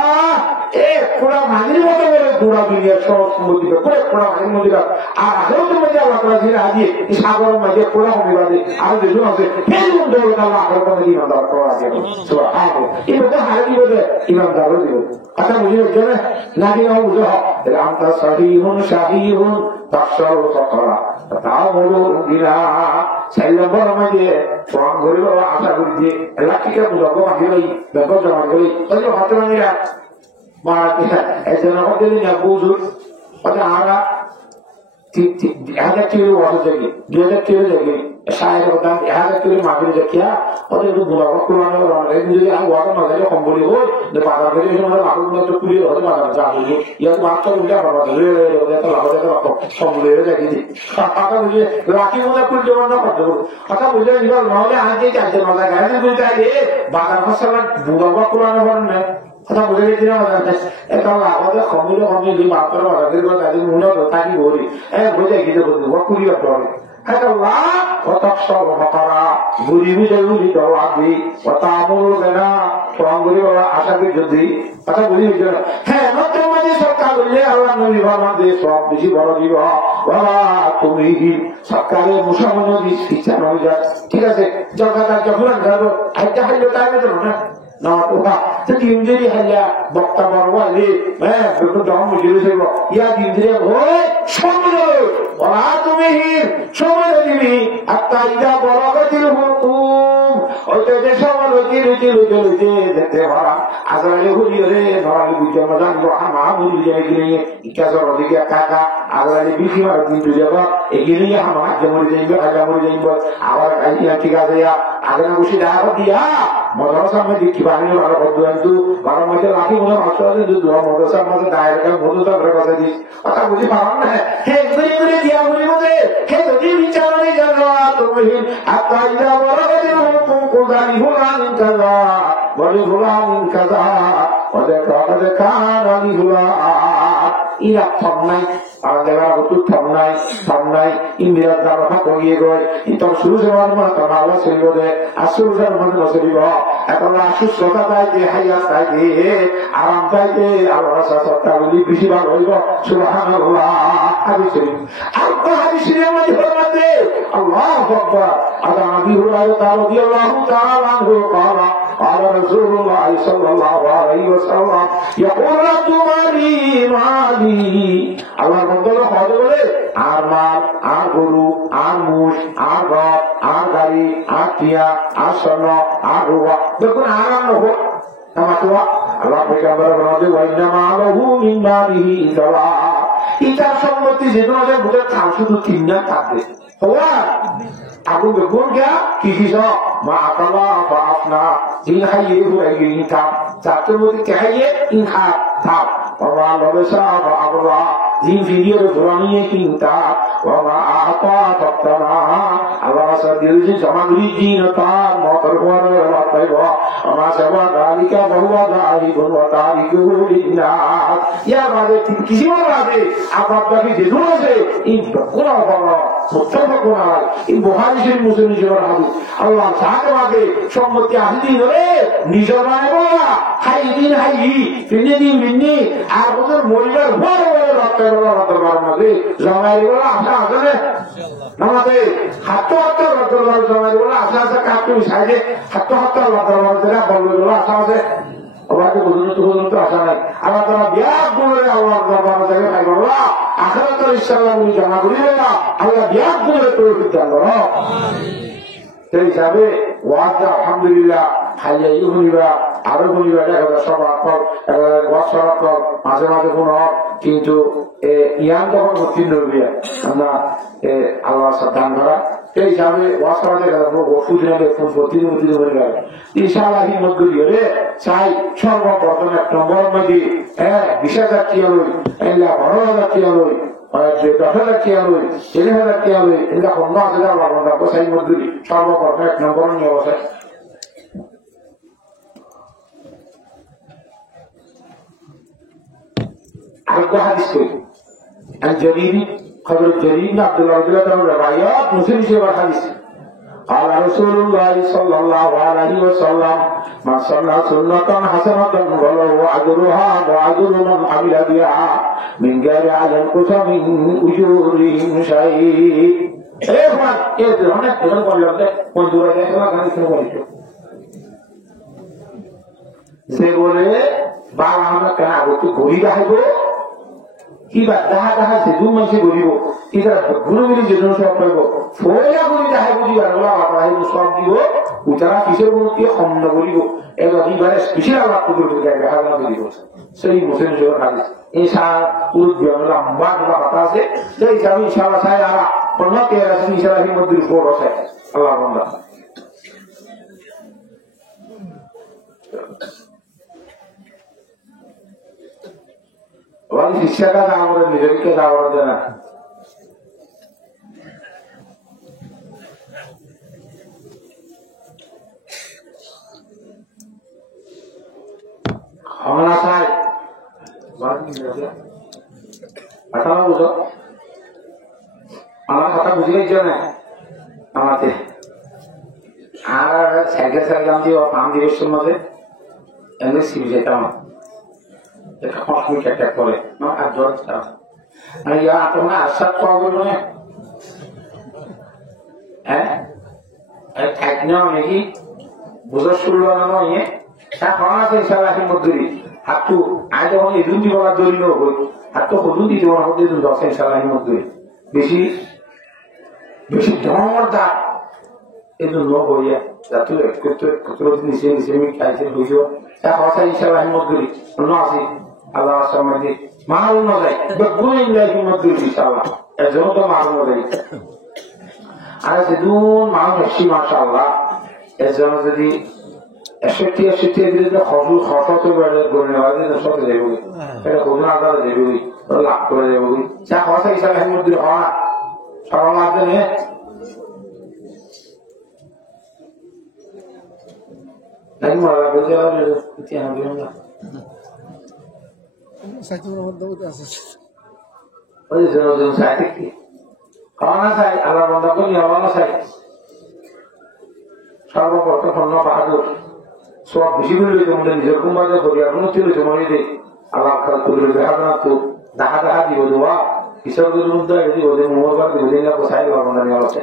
एक पूरा मानी में तो वो गुड़ा दुनिया शौक मुझे पूरा मानी मुझे का आखिर तो मुझे अल्लाह ताला जी राजी इस सागर में जो पूरा होने वाले आज देखो ना से फिर उन दो का आखिर में नहीं होता तो आज सुभान अल्लाह ये बता हाल की बता इमाम दारू जी अच्छा मुझे जो है नारी और मुझे राम का सहीहुन शाहीहुन तक्षर सकरा तामुलु दिना सैलबर मुझे स्वांग गोरी बाबा आशा करी थी अल्लाह की क्या मुझे को आगे नहीं देखो जमा गई तो जो हाथ में नहीं मारते हैं ऐसे ना होते नहीं अबूज़ पता आरा ada kiri waktu jadi dia ada kiri jadi saya katakan ada kiri makin jadi और ये बुला को पुराने वाला है मुझे यहाँ वाटर ना जाए कंपनी हो ने बाजार में जो हमारे मालूम नहीं तो पूरी होते बाजार जाने ये ये तो बात तो मुझे पता है ये तो लाभ देता है कंपनी है जाएगी थी आता मुझे राखी मुझे कुछ जवान ना पता हो आता मुझे निकाल नौले आगे क्या चल रहा है ना मुझे ये बाजार में सब बुला को पुराने वाला में आता मुझे ये ना पता है एक तो लाभ है कंपनी ली बात करो बाजार में जाती मुझे तो ताकि हो रही है मुझे ये तो वो पूरी बात हो रही Allah watakshal bakara guri bijali dawadi watamul gana tuang guri bawa asal jadi kata guri bijali hey nanti macam sarkar guri Allah nabi bawa de swab biji bawa jiwa wala tumihi sarkar musa mana di siapa mana ठीक है जगह जगह करो अच्छा है जो टाइम तो ना ना तो हाँ तो इंद्रिय है या बक्ता मरवा ले मैं बिल्कुल जाऊँ मुझे से वो या इंद्रिय हो समझो और तुम्ही समझोगी अत्ता इधर बराबर हुकुम और तो जैसा वालों की रुचि देखते हमारा अगर ये हो रही है हमारी विद्या मदान को हम भूल जाएगी नहीं क्या सब अधिक क्या আগে বিক্রি মারা দিন তুই যাবো এগিয়ে আমার মরে যাইব আগে মরে যাইব আবার ঠিক আছে আগে না বসে দেখা দিয়া মদরসার মধ্যে কি বানিয়ে ভালো করবো কিন্তু বারো মাসে রাখি মনে হচ্ছে মদরসার মধ্যে দায়ের মধুতার কথা দিস কথা বুঝি পারো না হে দিয়া বলি মধ্যে হে যদি বিচার নেই জানো তুমি আপনার বড় কোদারি হুলান কাজা বলি হুলান কাজা ওদের কাজে খানি হুলা ইরা থম নাই আর দেওয়ার হতুর থম নাই ইন্দিরার দ্বারা করিয়ে গয় ইতর শুরু যাওয়ার মতো ভালো চলিব দে আসুর যাওয়ার মতো চলিব এখন সুস্থতা চাইতে হাইয়া চাইতে আরাম চাইতে আল্লাহ সত্তা বলি বেশি ভালো হইব সুবহানাল্লাহ হাদিস শরীফ আল্লাহ হাদিস শরীফের মধ্যে আল্লাহু আকবার আদা নবী হুরায়রা রাদিয়াল্লাহু তাআলা আনহু قال قال رسول الله صلى الله عليه وسلم يقول তোমারি মালি আল্লাহ বন্ধুরা হজ বলে আর মাল আর গরু আর মুষ আর রথ আর গাড়ি আর টিয়া আর স্বর্ণ আর রুয়া দেখুন আর নহো তামাতুয়া আল্লাহ পয়গম্বরের বলেন ওয়াইনামা লাহু মিন মালিহি ইদালা ইতার সম্পত্তি যেগুলো আছে বুঝে থাম শুধু তিনটা থাকবে হওয়া আগুন দেখুন গা কি কিস মা আকালা বা আপনা ইন খাইয়ে হুয়ে ইনকাম চারটের মধ্যে কে খাইয়ে ইনখা থাক বাবা লবেশা বা আবরা জিন ভিডিও ধরানিয়ে কিনতা বাবা আপা তপ্তানা আল্লাহ সাদিল জি জমাগুলি দিন তার মতর হওয়ার রাত পাইব আমার সেবা গালিকা বহুয়া গালি বলবা তারিকু লিনাস ইয়া বাদে কিছু বাদে আপনাকে যে ধরেছে এই কোন বড় সত্য কোন এই বুখারী শরীফ মুসলিম শরীফের হাদিস আল্লাহ সাথে বাদে সম্মতি আসি ধরে নিজের মানে বলা হাই দিন হাই তিনি দিন বিন্নি আর ওদের মরিবার বড় বড় রাত মধ্যে জমাই বলা আশা আসলে আমাদের হাত রক্তবার জমাই বলা আশা আছে কাপড় সাইডে হাত রক্তবার বলবে আশা আছে ওকে পর্যন্ত আশা নাই আল্লাহ তারা ব্যাগ গুলো আল্লাহ দরবার থেকে খাই বলা আখেরাতের ইনশাআল্লাহ উনি জানা করিবে না আল্লাহ ব্যাগ গুলো তৌফিক দান করো সেই হিসাবে ওয়াজ আলহামদুলিল্লাহ খাইয়া শুনিবা আরো শুনিবা দেখা সব আকর ওয়াজ সরাকর মাঝে মাঝে কোন কিন্তু ইয়ান তখন উত্তীর্ণ হইয়া আমরা আল্লাহ সাবধান করা এই হিসাবে ওয়াজ করা যায় ওষুধ নেবে ফোন প্রতিদিন হয়ে গেল ইনশাআল্লাহ মধ্য দিয়ে চাই সর্বপ্রথম এক নম্বর মধ্যে বিশেষ যাত্রী হলই বড় যাত্রী হলই 10,000 টাকা হলই 10,000 টাকা হলই এটা 15,000 লাভ সেই মধ্যে সর্বপ্রথম এক নম্বর নিয়ে বসে আরেকটা হাদিস করি الجريري خبر الجريري عبد الله رضي الله عنه روايات مسلم شيخ الحديث قال رسول الله صلى الله عليه وسلم ما صلى سنة حسنة وله أجرها وأجر من عمل بها من غير أن ينقص من أجورهم شيء এবার এই ধরনের কোন বলতে কোন দূরে দেখো না কেন বলছো সে বলে বাবা আমরা কেন আগে তো ঘুরি রাখবো কিবা যাহা তাহা যেজন মানুষে ঘুরিব এটা ঘুরে ঘুরি যেজন সব পাইব ফয়লা ঘুরি যাহা বুঝিব আর সব দিব উতারা কিসের বলতে সম্মান করিব এবার দুইবারে স্পেশাল আলাপ করবে দেখা না করিব সেই মুসলিম জোর হাদিস ইনশাআল্লাহ পুরো লম্বা কথা আছে সেই হিসাবে ইনশাআল্লাহ চাই আর পণ্যতে আছে ইনশাআল্লাহ মধ্যে ফোর আছে আল্লাহ বন্ধা ওই শিক্ষাটা আমরা নিজেকে দাওয়াত দেয় না আমরা চাই কথা বুঝো আমার কথা বুঝে গেছো না আমাকে আর সাইকেল চাইলাম দিয়ে পাম দিবসের মধ্যে এমনি সিবি যেতাম একটা করে আর জ্বর তোমার আশ্বাস পাওয়া গেল না হ্যাঁ থাক না নাকি বোঝা শুরু না ইয়ে তা খাওয়া আছে ইনশাআল্লাহ মধ্যে হাতু আজ যখন এদিন দিব না দৌড়ি হই হাত হদু দিতে মধ্যে দশ ইনশাআল্লাহ মধ্যে বেশি বেশি জমরদার এই জন্য হইয়া যাতে একটু নিচে নিচে আমি খাইছে হইও তা কথা ইনশাআল্লাহ মধ্যে অন্য আছে আল্লাহ আসসালামু আলাইকুম মারুন না যায় বেগুন ইংরেজি মধ্যে ইনশাআল্লাহ এজন্য তো মারুন না যায় আর যেদুন মানুষ বেশি মাশাআল্লাহ এজন্য যদি 61 দিলে খজুর খসতে বেড়ে গড়ে নেওয়া যায় সব যাবে এটা কোন আদার যাবে লাভ করে যাবে যা খসা হিসাবে মধ্যে হয় না সবার মাধ্যমে নাকি মারা বলতে হবে ইতিহাস বিরঙ্গা সাইকেলের মধ্যে আছে ওই জন্য সাইতে কি কারণ সাই আল্লাহ বান্দা কোন ইয়াওয়ালা সাই সর্বপ্রথম ফন্ন বাহাদুর সব বেশি বলে যেমন নিজের কুমারে করি আর কোনো ছিল জমাই দে আল্লাহ খাল করে দেখা না তো দেখা দেখা দিব দোয়া ঈশ্বরের মধ্যে যদি ওদের মোহরবার দিব দিন না সাই বান্দা নিয়ে আছে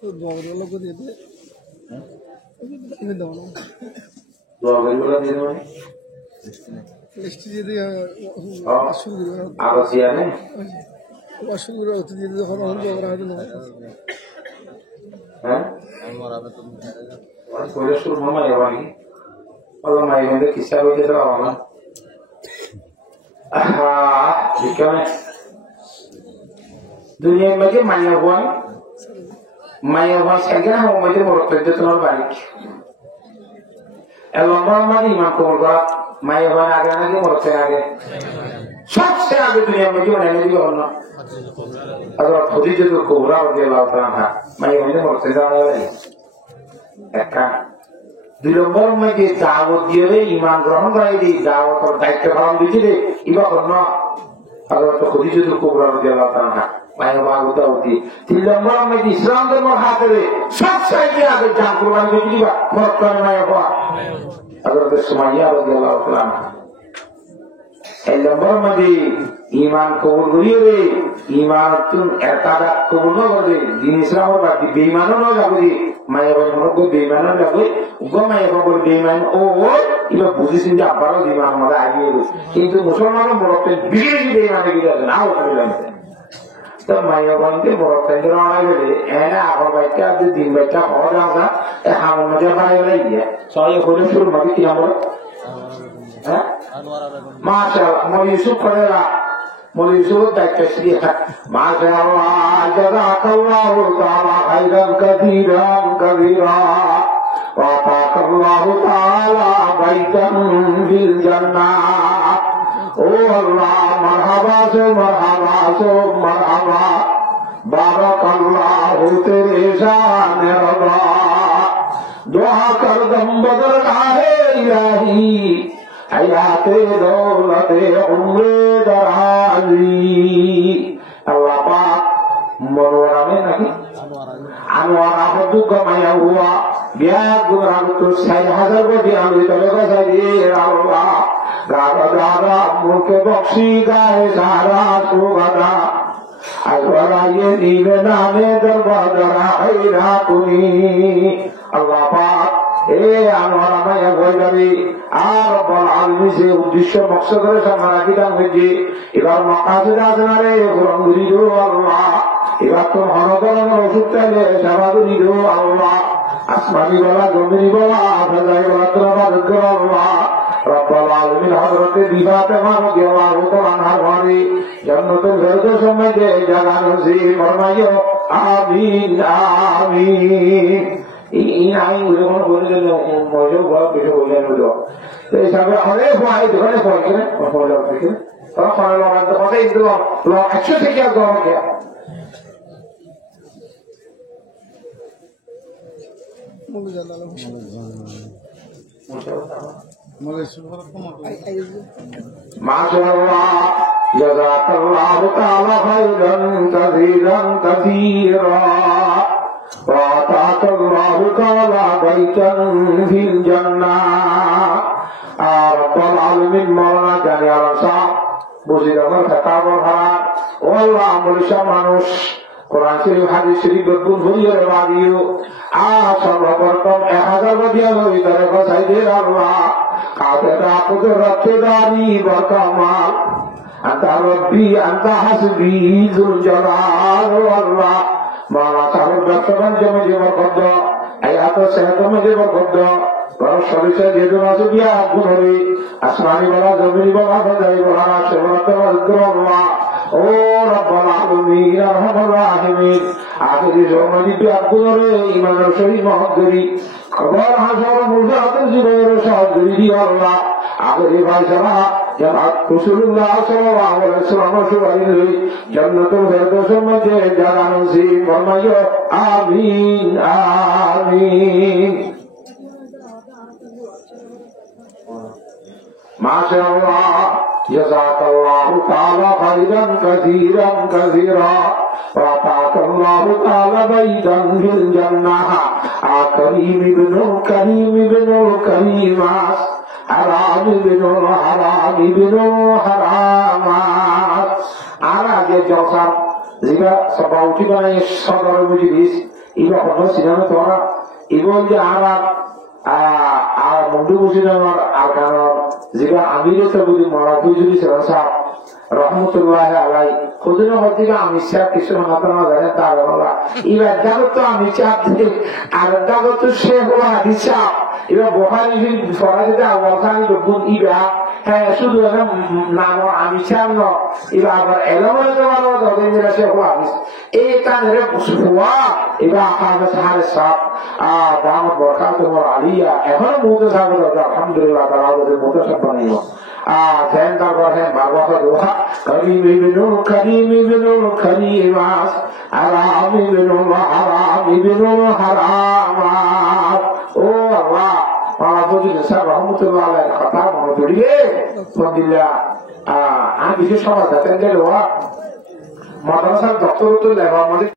তো দোয়া লোক দিয়ে দে দোয়া বেরোলা দিয়ে মানে লিস্ট দিয়ে দিয়ে আর সিয়ানে অসুবিধা হতে দিয়ে যখন দোয়া হবে না হ্যাঁ আমার আবেদন করে শুরু মামা ইয়ানি আল্লাহ মাই মধ্যে কিসা হইতে দাও না আহা বিকানে দুনিয়ার মধ্যে মায়া হওয়া সেখানে হওয়া মধ্যে মরতে তোমার বাড়ি লম্বা আমাদের ইমান কবল করা মায়া হওয়া আগে নাকি মরতে আগে সবচেয়ে আগে দুনিয়ার মধ্যে মানে দিবে অন্য আবার খদিজা তো কোবরা দিয়ে লাভ রাখা মায়া মধ্যে মরতে যাওয়া যায় একটা 2 নম্বর মধ্যে দাওয়াত দিয়ে ইমান গ্রহণ করাই দিই দাওয়াতের দায়িত্ব পালন দিতে ইবা অন্য আবার তো খদিজা তো কোবরা দিয়ে লাভ রাখা মায়া বাগুতা হতি 3 নম্বর মধ্যে ইসলাম ধর্ম হাতে সবচেয়ে আগে জান কুরবানি দিয়ে দিবা মরতে মায়া বাবা আবার সুমাইয়া রাদিয়াল্লাহু তাআলা এই নম্বর মধ্যে ইমান কবুল করিয়ে রে ইমান তুম একাদা কবুল না করে দিন ইসলামের বাকি বেঈমানও না যাবে মায়া বাবা মনে বেঈমানও যাবে মায়া বাবা বেঈমান ও ইবা বুঝিছেন যে আবারও ইমান আমরা আগিয়ে গেছে কিন্তু মুসলমানও মরতে বিশেষ বেঈমানে গিয়ে না ওখানে লাগছে তো মায়া বাবাকে মরতে দেওয়া হবে এনে আগর বাইটা দিন বাইটা হওয়া যাওয়া হামন মধ্যে বাড়াই লাগিয়ে সবাই করে শুরু ভাবি কি আমরা মাশাআল্লাহ মৌলানা ইউসুফ করেলা মৌলানা ইউসুফ দায়িত্বশীল মাশাআল্লাহ জাযাকাল্লাহু তাআলা খাইরান কাসীরান কাবীরা ওয়া আতাকাল্লাহু তাআলা বাইতান ফিল জান্নাহ ও আল্লাহ মারহাবা সে মারহাবা সে মারহাবা বারাকাল্লাহু তেরে শানে রবা दुआ कर दम बदर आए इलाही हयाते दौलते उम्रे दराजी अल्लाह पाक मनोरा में नहीं अनवारा हदू कमाया हुआ ब्याह गुरान तो 6000 को दिया तो लगा चाहिए अल्लाह गागा गागा मुके बख्शी गाए सारा सुगदा अजवरा ये नीले नामे दरबारा हैरा कुनी আল্লাহ পাক এই আনোয়ার মায়া গয়লারি আর রব্বুল আলামিন যে উদ্দেশ্য মকসদ করে সামনে রাখিতাম হয়েছে এবার মাকাসিদ আছে না রে কোরআন দিল আল্লাহ এবার তো হনদরনের ওষুধ চাইলে সাবাদু দিল আল্লাহ আসমানি বলা জমিনি বলা আফাজাই বলা তোমার আল্লাহ রব্বুল আলামিন হযরতে বিবাতে রাদিয়াল্লাহু তাআলা আনহার ঘরে জান্নাতুল ফেরদৌস মধ্যে জায়গা নসিব ফরমাইও আমিন আমিন এই আইন উল্লেখ করে দিল মজা বড় বেশি বললেন হলো তো এইসবে অনেক হয় দোকানে ফল কিনে ফল থেকে তারা ফল লাগাতে কথা এই দিল 100 থেকে আর দশ টাকা মাশাআল্লাহ জাযাকাল্লাহু তাআলা খাইরান কাসীরান কাসীরা وآتاك الله تعالى بيتا في الجنة رب العالمين مولانا জানি আলাসা বুঝি আমার খেতাব হারা ও আল্লাহ আমলিশা মানুষ কোরআন শরীফ হাদিস শরীফ বকুল ভরিয়ে বাদিও সর্বপ্রথম 1000 বদিয়া হই তারে কথাই দে আল্লাহ কাদেরা কুদরতে দারি বরকামাল আনতা রব্বি আনতা হাসবি যুল জালাল আল্লাহ মাওলানা সাহেব বর্তমান জমি জীবন এই এত সেহতের মধ্যে বরকত ঘর সদস্য যেজন আছে বিয়া গুণরে আসমানি বলা জমিনি বলা ফজাই বলা সেবলা তোমার আল্লাহ ও রব্বুল আলামিন আরহামুর রাহিমিন আখেরি জমানি বিয়া গুণরে ইমানের সহিত মহদ্দরি খবর হাসর মুজাহিদের জীবনের সহযোগী দিও আল্লাহ আখেরি ফায়সালা জনাব রাসূলুল্লাহ সাল্লাল্লাহু আলাইহি ওয়াসাল্লাম সুবহানাহু জান্নাতুল ফেরদৌসের মধ্যে জায়গা নসিব ফরমাইও আমিন আমিন মাশাআল্লাহ জাযাকাল্লাহু তাআলা খাইরান কাসীরান কাসীরা ওয়া তাআকাল্লাহু তাআলা বাইতান ফিল জান্নাহ আকরীম ইবনুল কারীমাস হারাম ইবনুল হারামাত আর আগে জলসা যেটা সভা উঠি বানাই সদর মজলিস ইবা হলো সিনেমা তোরা ইবন যে আর মন্ডু মুসিনামার আরকানোর যেটা আমিরে তো বলি মরা বুঝলি সেরসা রহমতুল্লাহ আলাই খুদিনের মধ্যে আমি সাহেব কিছু মাত্রা জানে তার বলা এবার জাগত তো আমি চাপ থেকে আর জাগত তো সে হওয়া হিসাব এবার বোখারি ফরাজিতে আওয়াজানি রব্বুন ইবা হ্যাঁ শুধু নাম আমি চাপ ন এবার আবার এলামে দেওয়ার দলে মেরা সে হওয়া এই কানের হওয়া এবার আকাশ হারে সাপ দামত বরকাত তোমার আলিয়া এখনো মুহূর্তে থাকবে আলহামদুলিল্লাহ তারা ওদের মতো সব বানাইব ধ্যান তারপর হ্যাঁ বাবা দোহা করিম ইবনুল কারীমাস হারাম ইবনুল হারামাত ও আল্লাহ মাওলানা ফজল সাহেব রহমাতুল্লাহ আলাইহির কথা মনে পড়িবে ফদিলা আমি বিশেষ সভা যাতে মাদ্রাসার দপ্তর তো লেবা